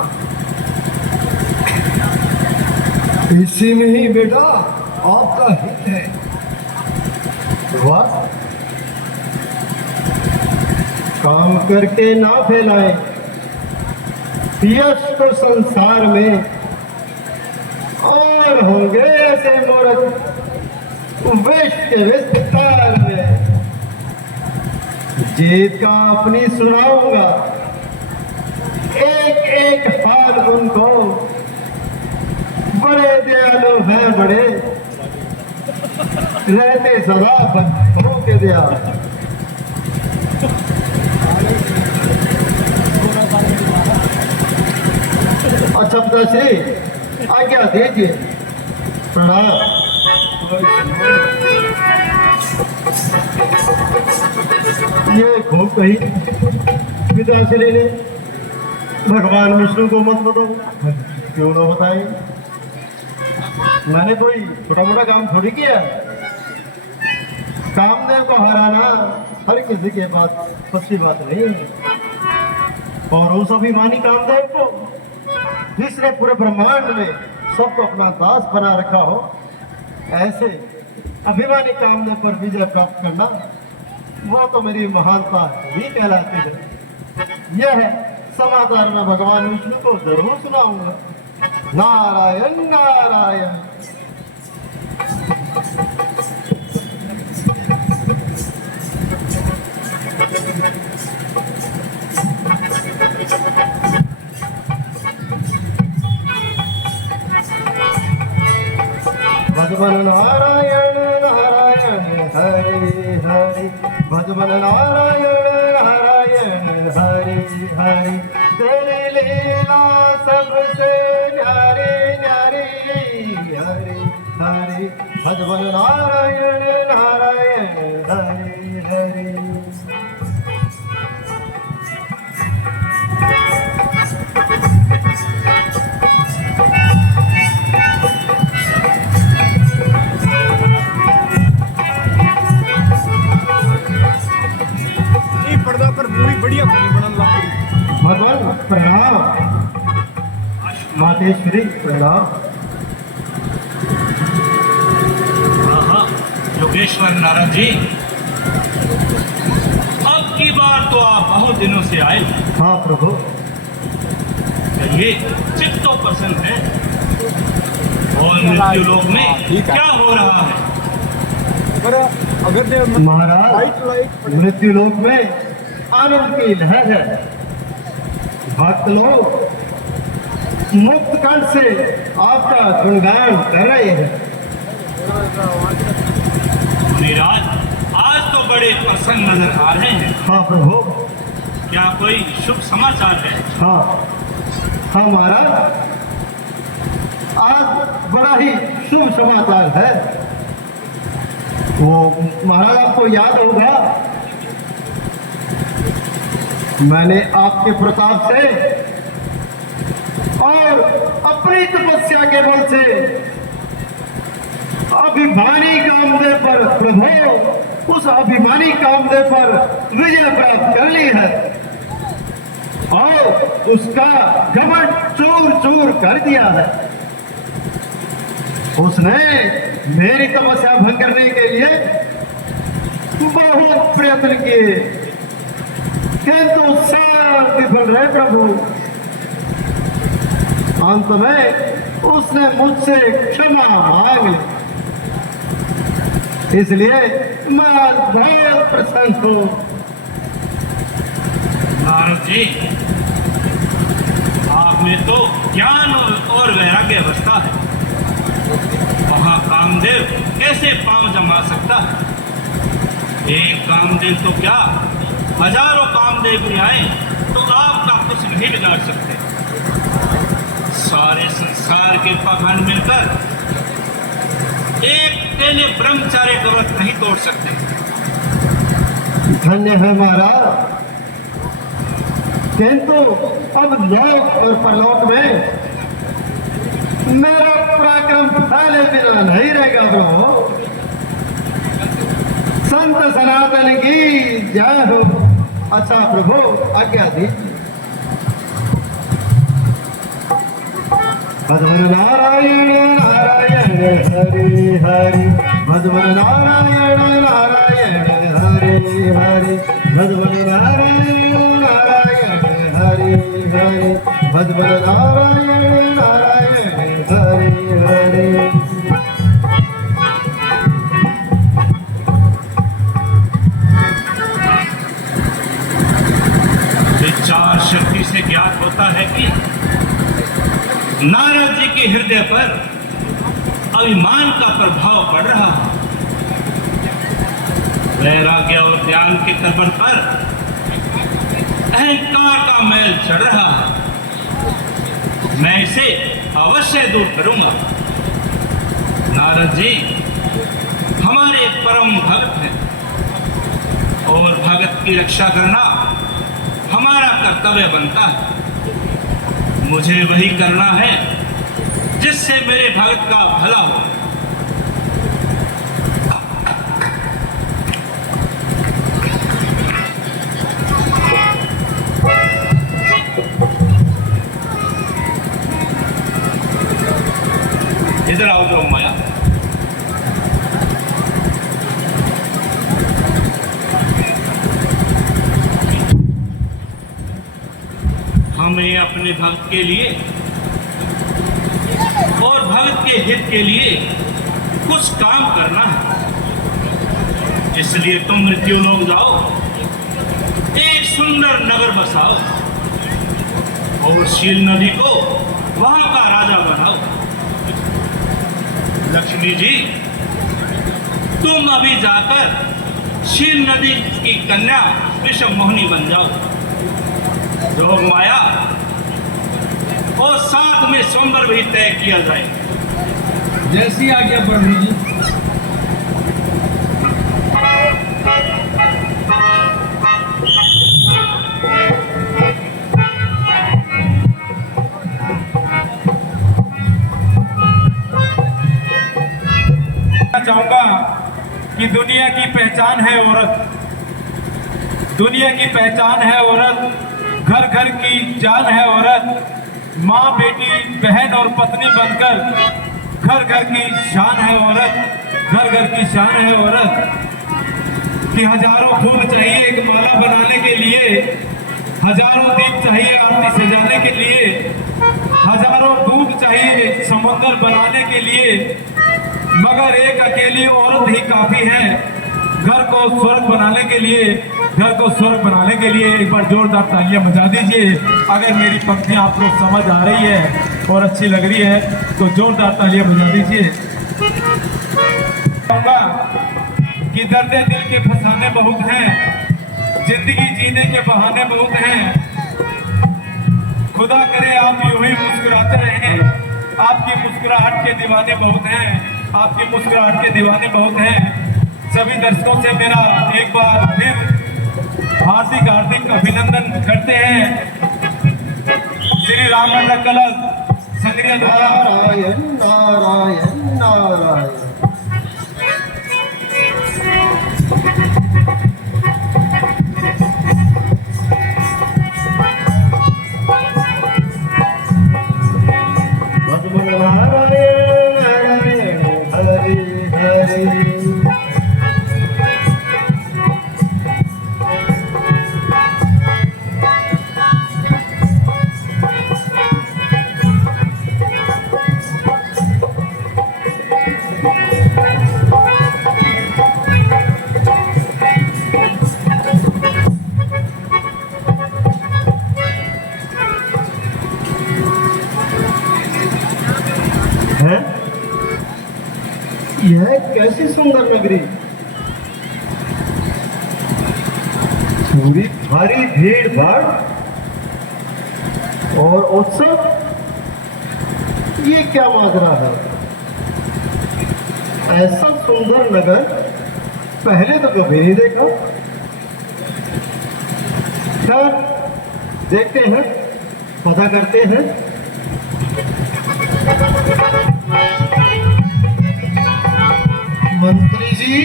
इसी में ही बेटा आपका हित है। वाह, काम करके ना फैलाए यश को संसार में, और होंगे ऐसे मूर्ख विश्व के विस्तार में। जीत का अपनी सुनाऊंगा एक एक हाल उनको। बड़े दयालु हैं, बड़े रहते सदा बंधुओं के दयाल। अच्छा पिताश्री, आज्ञा दीजिए। प्रणाम। ये खूब कही पिताश्री ने। भगवान विष्णु को मत बताओ, क्यों ना बताए। मैंने कोई छोटा मोटा काम थोड़ी किया। कामदेव को हराना हर किसी के पास सच्ची बात नहीं है। और उस अभिमानी कामदेव को, जिसने पूरे ब्रह्मांड में सबको अपना दास बना रखा हो, ऐसे अभिमानी कामदेव पर विजय प्राप्त करना, वो तो मेरी महानता ही कहलाती है। यह समाचार मैं भगवान विष्णु को जरूर सुनाऊंगा। नारायण नारायण। भगवान नारायण नारायण हरि हरि, भगवान नारायण नारायण हरि हरि। तेरी लीला सबसे न्यारी न्यारी हरि हरि, भगवान नारायण नारायण हरि हरि। पर्दा पर पूरी बढ़िया बनन लग भगवान प्रणाम। मातेश्वरी प्रणाम। हाँ, योगेश्वर नारद जी, अब की बार तो आप बहुत दिनों से आए। हाँ प्रभु। चलिए, चित्त तो प्रसन्न है। और मृत्यु लोक में क्या हो रहा है? महाराज, मृत्यु लोक में आनंद की लहर है। भक्त लोग मुक्त कंठ से आपका गुणगान कर रहे हैं। मुनिराज, आज तो बड़े प्रसन्न नजर आ रहे हैं। हाँ प्रभु। क्या कोई शुभ समाचार है? हाँ हाँ महाराज, आज बड़ा ही शुभ समाचार है। वो महाराज, आपको याद होगा मैंने आपके प्रताप से और अपनी तपस्या के बल से अभिमानी कामदेव पर, प्रभु उस अभिमानी कामदेव पर विजय प्राप्त कर ली है और उसका घमंड चूर चूर कर दिया है। उसने मेरी तपस्या भंग करने के लिए बहुत प्रयत्न किए, किंतु सब विफल रहे प्रभु। अंत में उसने मुझसे क्षमा मांग ली, इसलिए मैं आज बहुत प्रसन्न हूँ। नारद जी, आप में तो ज्ञान और वैराग्य अवस्था है। वहाँ कामदेव कैसे पांव जमा सकता है? एक कामदेव तो क्या, हजारों कामदेव भी आए तो आपका कुछ नहीं बिगाड़ सकते। सारे संसार के पाखंड मिलकर एक तेने ब्रह्मचार्य का व्रत नहीं तोड़ सकते। धन्य है महाराज, किंतु अब लोक और परलोक में मेरा पराक्रम फैले बिना नहीं रहेगा प्रभु। संत सनातन की जय हो। अच्छा प्रभु, आज्ञा दीजिए। भगवान नारायण नारायण हरि हरि, भगवान नारायण नारायण हरि हरि, भगवान नारायण नारायण हरि हरि, भगवान नारायण नारायण हरि हरि। विचार शक्ति से ज्ञात होता है कि नारद जी के हृदय पर अभिमान का प्रभाव पड़ रहा है। वैराग्य और ज्ञान के तर्पण पर अहंकार का मैल चढ़ रहा है। मैं इसे अवश्य दूर करूंगा। नारद जी हमारे परम भक्त हैं और भगत की रक्षा करना हमारा कर्तव्य बनता है। मुझे वही करना है जिससे मेरे भगत का भला हो। इधर आओ जो माया। अपने भक्त के लिए और भक्त के हित के लिए कुछ काम करना है। इसलिए तुम मृत्युलोक जाओ, एक सुंदर नगर बसाओ और शील नदी को वहां का राजा बनाओ। लक्ष्मी जी, तुम अभी जाकर शील नदी की कन्या विषम मोहिनी बन जाओ, जोग माया और साथ में स्वयंवर भी तय किया जाए। जैसी आज्ञा प्रभु जी। चाहूंगा कि दुनिया की पहचान है औरत, दुनिया की पहचान है औरत, घर घर की जान है औरत, माँ बेटी बहन और पत्नी बनकर घर घर की शान है औरत, घर घर की शान है औरत। कि हजारों फूल चाहिए एक माला बनाने के लिए, हजारों दीप चाहिए आरती सजाने के लिए, हजारों दूध चाहिए समुद्र बनाने के लिए, मगर एक अकेली औरत ही काफी है घर को स्वर्ग बनाने के लिए। घर को स्वर्ग बनाने के लिए एक बार जोरदार तालियां बजा दीजिए। अगर मेरी पंक्तियां आपको समझ आ रही है और अच्छी लग रही है तो जोरदार तालियां बजा दीजिए। कि दर्द दिल के फसाने बहुत हैं, जिंदगी जीने के बहाने बहुत हैं। खुदा करे आप यूं ही मुस्कुराते रहें, आपकी मुस्कुराहट के दीवाने बहुत हैं, आपकी मुस्कुराहट के दीवाने बहुत हैं। सभी दर्शकों से मेरा एक बार फिर हार्दिक हार्दिक अभिनंदन करते हैं। श्री रामनगर कलश संग्रह द्वारा नारायण नारायण नारायण। है यह कैसी सुंदर नगरी, पूरी भारी भीड़ भाड़ और उत्सव, ये क्या माजरा है। ऐसा सुंदर नगर पहले तो कभी नहीं देखा। खैर देखते हैं, पता करते हैं। मंत्री जी,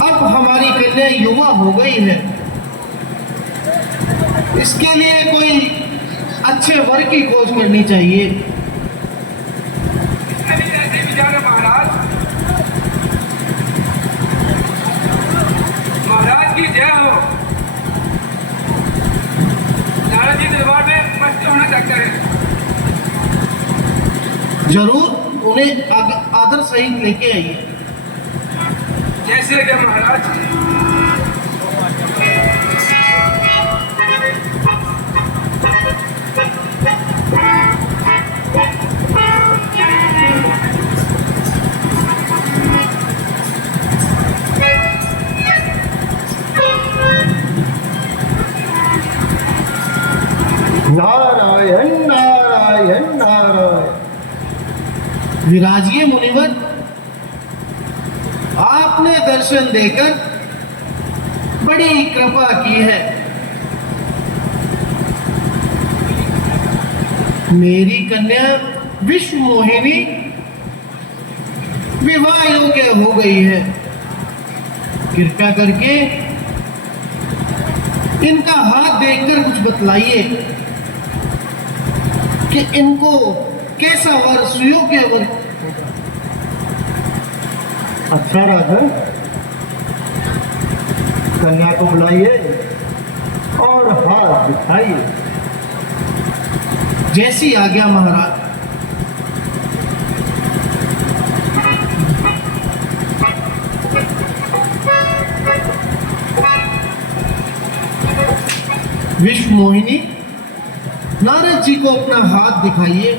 अब हमारी कन्या युवा हो गई है, इसके लिए कोई अच्छे वर की खोज करनी चाहिए। ऐसे विचार है महाराज। महाराज की जय हो। नारद जी दरबार में उपस्थित होना चाहते हैं। जरूर, उन्हें आदर सहित लेके आइए। जैसे क्या महाराज। नारायण नारायण नारायण। विराजिए मुनिवर, आपने दर्शन देकर बड़ी कृपा की है। मेरी कन्या विश्व मोहिनी विवाह योग्य हो गई है। कृपया करके इनका हाथ देखकर कुछ बतलाइए कि इनको कैसा वर सुयोग्य वर। अच्छा राजा, कन्या को बुलाइए और हाथ दिखाइए। जैसी आज्ञा महाराज। विश्व मोहिनी, नारद जी को अपना हाथ दिखाइए।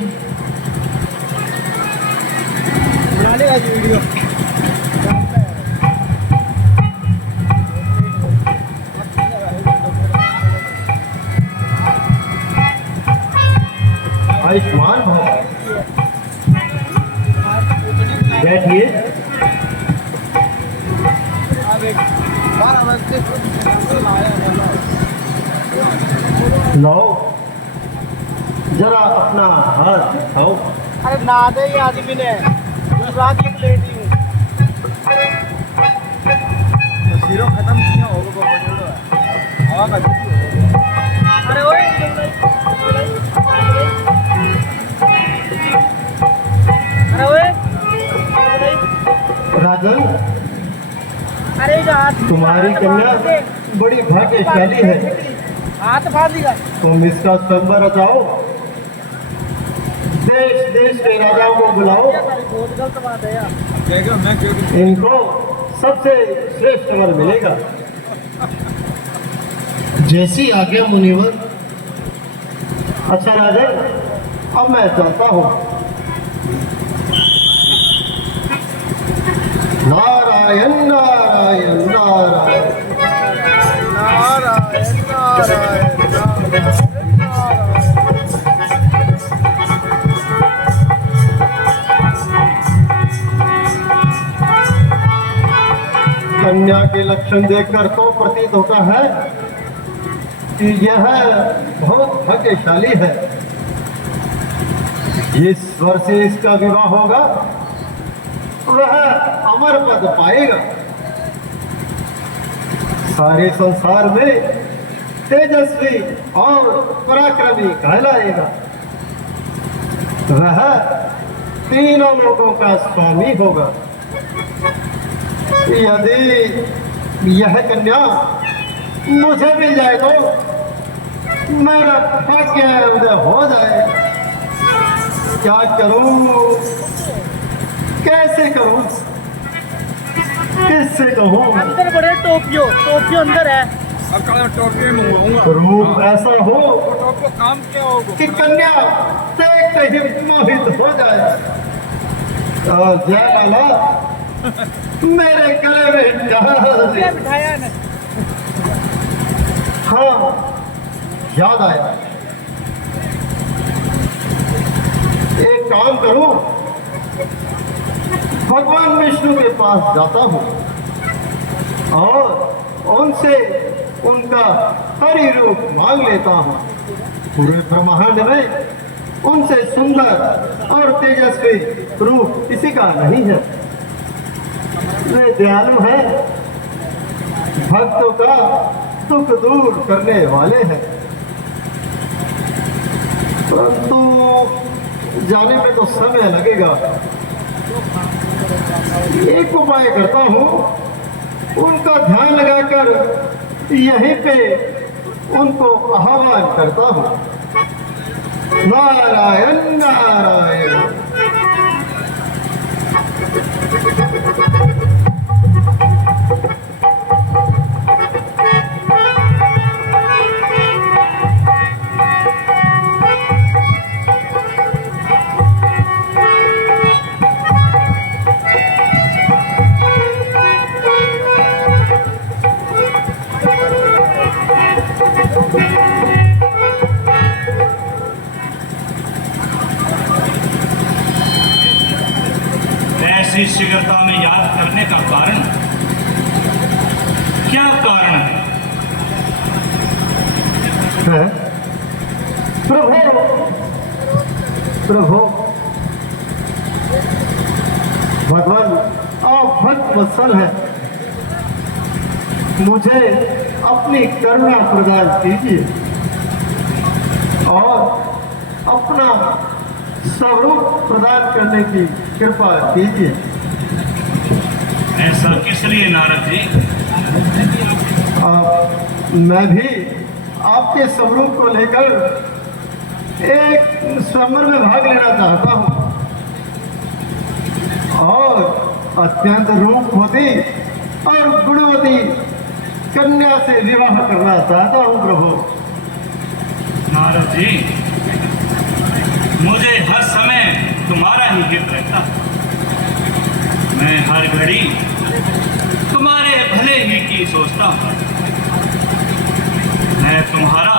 आयुष्मान भव। बैठिए। लो, जरा अपना हाथ दिखाओ। अरे ना दे ये आदमी ने दूसरा की प्लेट ही हूँ। जीरो खत्म किया होगा हवा का अरे ओए अरे ओए राजन, अरे जो हाथ तुम्हारी कन्या बड़ी भाग्यशाली है। हाथ फाड़ दिया। तुम इसका संबर रचाओ, देश देश के राजाओं को बुलाओ, बहुत गलत बात है यार। मैं क्यों इनको सबसे श्रेष्ठ वर मिलेगा। जैसी आज्ञा मुनिवर। अच्छा राजन, अब मैं चलता हूँ। नारायण नारायण नारायण नारायण नारायण कन्या के लक्षण देखकर तो प्रतीत होता है कि यह बहुत भाग्यशाली है। जिस वर्ष से इसका विवाह होगा वह अमर पद पाएगा, सारे संसार में तेजस्वी और पराक्रमी कहलाएगा। वह तीनों लोगों का स्वामी होगा। यदि यह कन्या मुझे मिल जाए तो मेरा भाग्य उदय हो जाए। क्या करूं, कैसे करूं, किससे कहूं? अंदर बड़े टोपियो अंदर है। अकड़ टोपी मंगवाऊंगा। रूप ऐसा हो टोपो काम क्या होगा कि कन्या देखते ही मोहित हो जाए। जय लाला, मेरे गले में डाल दे। बिठाया ने। हाँ, याद आया। एक काम करूं, भगवान विष्णु के पास जाता हूं और उनसे उनका हरि रूप मांग लेता हूं। पूरे ब्रह्मांड में उनसे सुंदर और तेजस्वी रूप किसी का नहीं है। वे दयालु हैं, भक्तों का दुख दूर करने वाले हैं। परंतु जाने में तो समय लगेगा। एक उपाय करता हूँ, उनका ध्यान लगाकर यहीं पे उनको आह्वान करता हूँ। नारायण नारायण। ऐसी शीघ्रता में याद करने का कारण क्या कारण है? प्रभु प्रभु, भगवान आप भक्त वत्सल हैं, मुझे अपनी करुणा प्रदान कीजिए और अपना स्वरूप प्रदान करने की कृपा कीजिए। ऐसा किस लिए नारद जी? मैं भी आपके स्वरूप को लेकर एक स्वयंवर में भाग लेना चाहता हूँ और अत्यंत रूपवती और गुणवती कन्या से विवाह करना चाहता हूँ प्रभु। नारद जी, मुझे हर समय तुम्हारा ही हित रहता है। मैं हर घड़ी तुम्हारे भले ही की सोचता हूँ। मैं तुम्हारा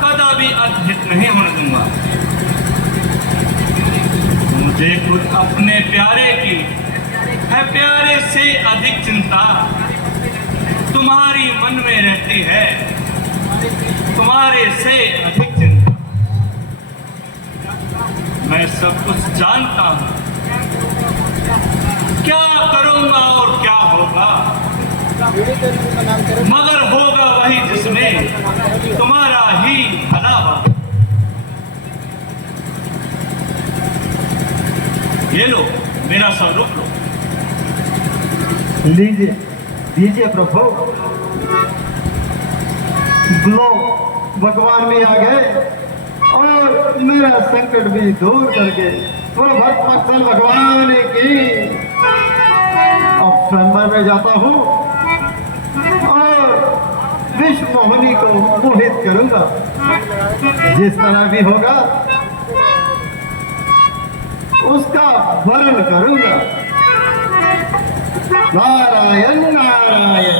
कदापि अहित नहीं होने दूंगा। मुझे खुद अपने प्यारे की है, प्यारे से अधिक चिंता तुम्हारी मन में रहती है, तुम्हारे से अधिक चिंता। मैं सब कुछ जानता हूं, क्या करूंगा और क्या होगा, मगर होगा वही जिसमें तुम्हारा ही भला हो। ये लो, मेरा स्वरूप लो। लीजिए दीजिए प्रभु। लो, भगवान भी आ गए और मेरा संकट भी दूर कर गए। वो भक्तवत्सल भगवान की। अब स्वयंवर में जाता हूँ और विश्व मोहिनी को मोहित करूंगा। जिस तरह भी होगा उसका वर्ण करूंगा। नारायण नारायण।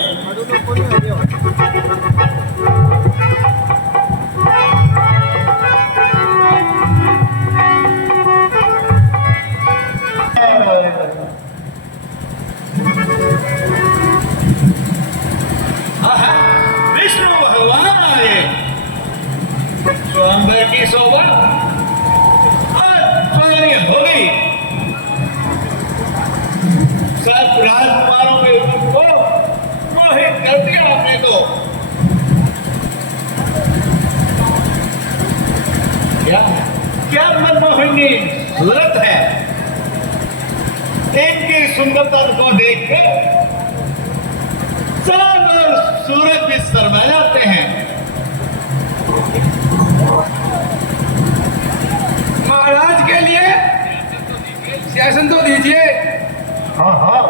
विष्णु भगवान आए। स्वयंवर की शोभा स्वयं हो गई। सब राजकुमारों के रूप को मोहित कर दिया आपने तो। क्या मनमोहनी सूरत है। इनकी सुंदरता को देख के चांद और सूरज भी शर्मा जाते हैं। महाराज के लिए शासन तो दीजिए। हाँ हाँ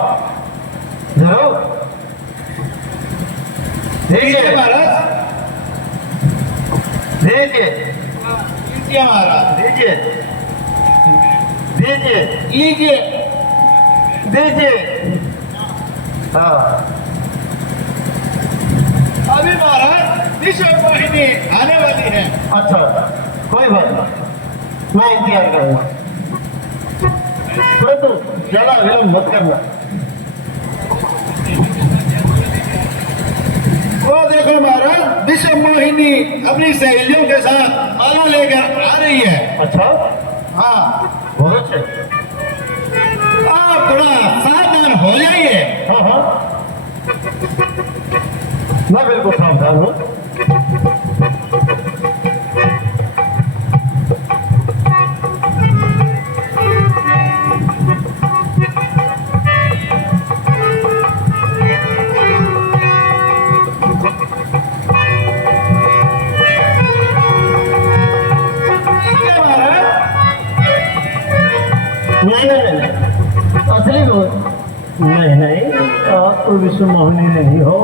जरूर दीजिए महाराज। दीजिए दीजिए महाराज, दीजिए दीजिए लीजिए। दीजिए। हाँ अभी महाराज विश्व मोहिनी आने वाली है। अच्छा, कोई बात नहीं, मैं इंतजार करूंगा। परंतु ज्यादा विलंब मत करना। वो देखो महाराज, विश्व मोहिनी अपनी सहेलियों के साथ माला लेकर आ रही है। अच्छा, हाँ, बहुत अच्छे। आप थोड़ा सावधान हो जाइए। हाँ हाँ, मैं बिल्कुल सावधान हूँ। नहीं, असली नहीं, आप तो विश्व मोहिनी नहीं हो।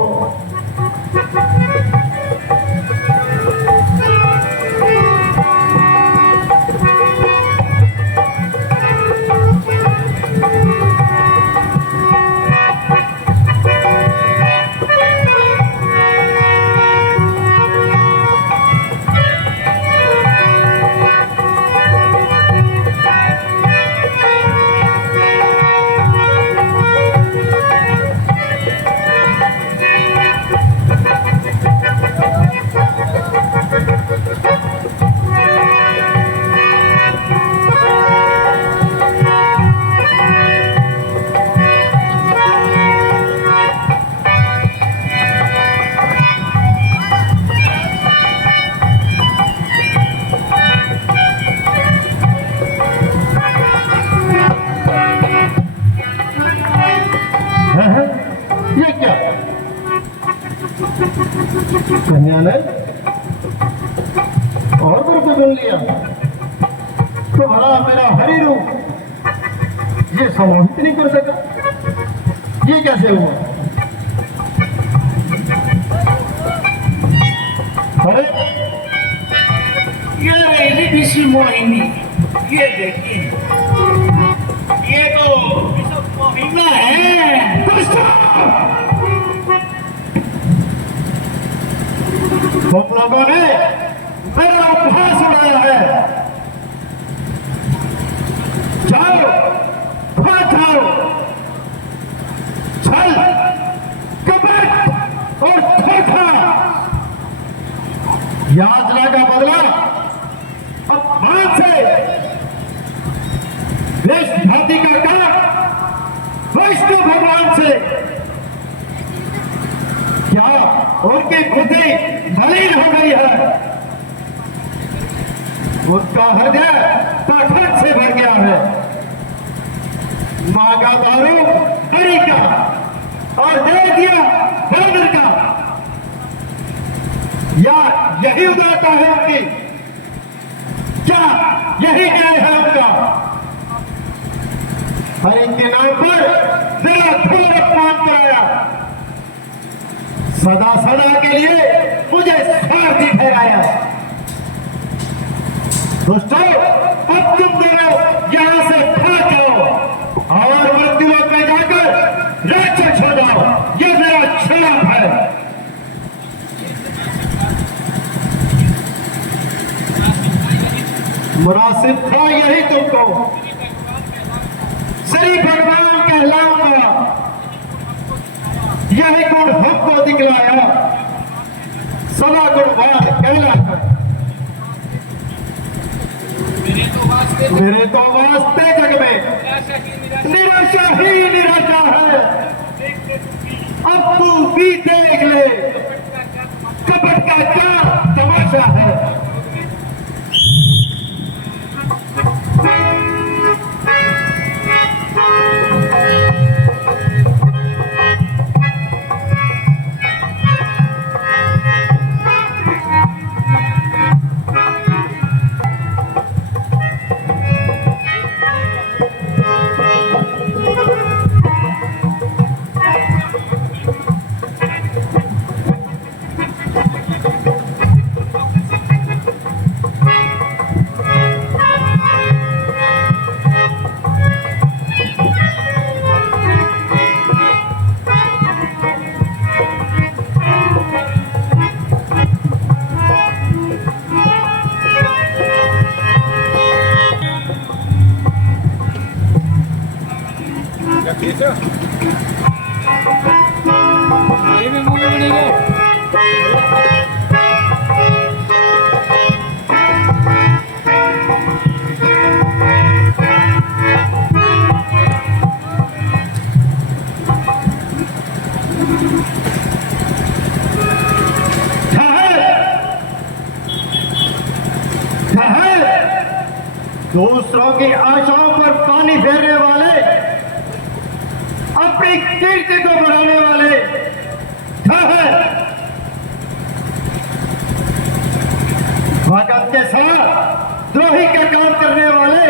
कन्या ने तो भला मेरा हरि रूप ये समाहित नहीं कर सका, ये कैसे हुआ? अरे ये ऋषि मोहिनी, ये देखिए, ये तो मोहिना है। तुम लोगों ने मेरा उपहास उड़ाया है। जाओ, भाग जाओ, छल, कपट और धोखा, यातना का बदला अपमान से, देशभक्ति का काम वैष्णव भगवान से। क्या उनकी बुद्धि मलिन हो गई है? उनका हृदय पाखंड से भर गया है। मांगा दारू हरि का और दे दिया धर्म का, या यही उदारता है उनकी? क्या यही न्याय है उनका? हरि के नाम पर मेरा घोर अपमान कराया, सदा सदा के लिए मुझे स्वार्थी ठहराया। दोस्तों, अब तुम दोनों यहां से भाग जाओ और मृत्युलोक में जाकर राक्षस हो जाओ। ये मेरा श्राप है। मुनासिब था यही तुमको, श्री भगवान कहलाऊंगा, यही गुण हमको दिखलाया, सदा गुणवान कहलाता। मेरे तो वास्ते जग में निराशा ही निराशा है। अब तू भी देख ले कपट का क्या तमाशा है। दूसरों की आशाओं पर पानी फेरने वाले, अपनी कीर्ति को बढ़ाने वाले भगत के साथ द्रोही का काम करने वाले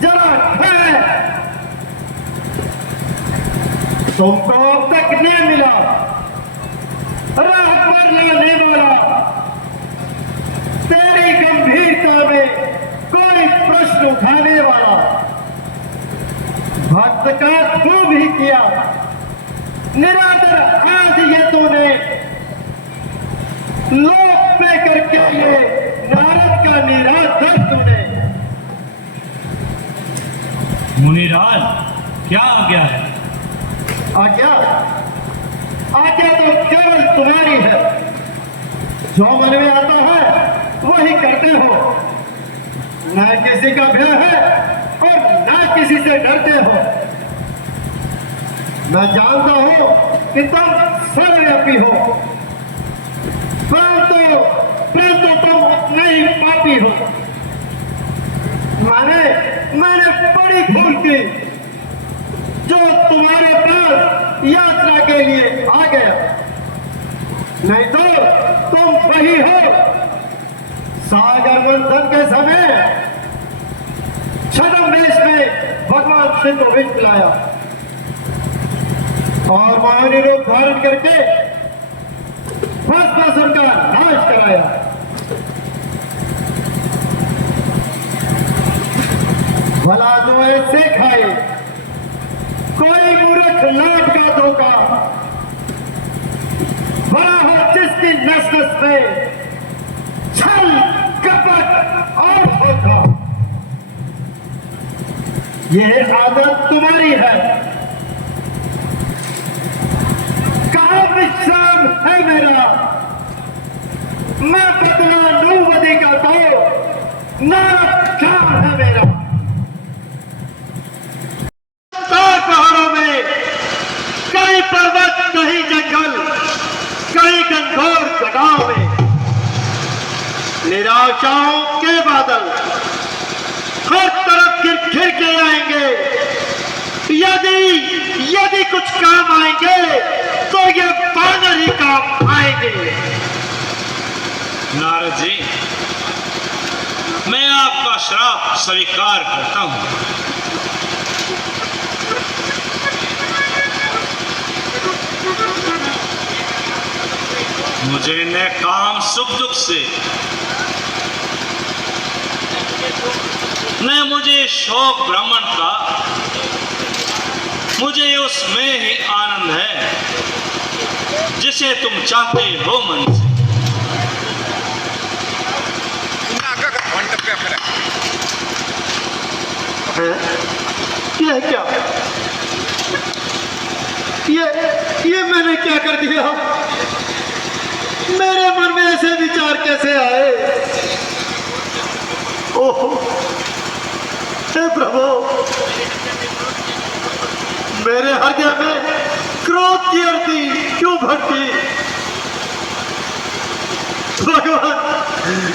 जरा है। तुमको अब तक नहीं मिला राह पर लाने वाला, तेरी गंभीरता में कोई प्रश्न उठाने वाला। भक्त का खूब ही किया निरादर, आज ये तूने लोक पे करके ये नारद का निरादर तूने। मुनिराज, क्या आज्ञा है? आज्ञा आज्ञा तो केवल तुम्हारी है। जो मन में आता है वही करते हो, न किसी का भय है और न किसी से डरते हो। मैं जानता हूं कि तुम सर्वव्यापी हो, परंतु तुम उतने ही पापी हो। मैंने बड़ी भूल की जो तुम्हारे पास यात्रा के लिए आ गया, नहीं तो तुम वही हो सागर मंथन के समय छद्म वेश में भगवान शिव को विष पिलाया और मायावी रूप धारण करके भस्मासुर का नाश कराया। भला तो ऐसे खाए कोई मूर्ख लाट का धोखा, भला हो जिसकी नस नस में छल कपट और धोखा। यह आदत तुम्हारी है, कहाँ विश्राम है मेरा। मैं बदला नौवदी का तो नारक है मेरा। पहाड़ों में कहीं पर्वत, कहीं जंगल, कहीं घनघोर जगहों में निराशाओं के बादल हर तरफ घिर के आएंगे। यदि कुछ काम आएंगे तो ये बानर ही काम आएंगे। नारद जी, मैं आपका श्राप स्वीकार करता हूं। मुझे न काम सुख दुख से, न मुझे शौक ब्राह्मण का, मुझे उसमें ही आनंद है जिसे तुम चाहते हो मन से। ये क्या, ये मैंने क्या कर दिया? मेरे मन में ऐसे विचार कैसे आए? ओहो हे प्रभु, मेरे हृदय में क्रोध की अग्नि क्यों भड़की?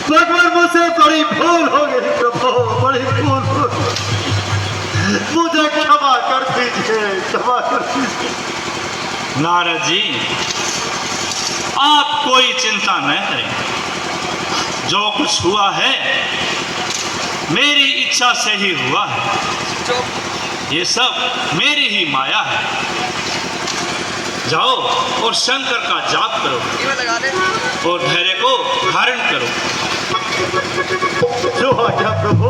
भगवान मुझसे बड़ी भूल हो गई प्रभु, बड़ी भूल हो गई। मुझे क्षमा कर दीजिए, क्षमा कर दीजिए। नारद जी, आप कोई चिंता न करें। जो कुछ हुआ है मेरी इच्छा से ही हुआ है। ये सब मेरी ही माया है। जाओ और शंकर का जाप करो और धैर्य को धारण करो। जो आज्ञा प्रभु।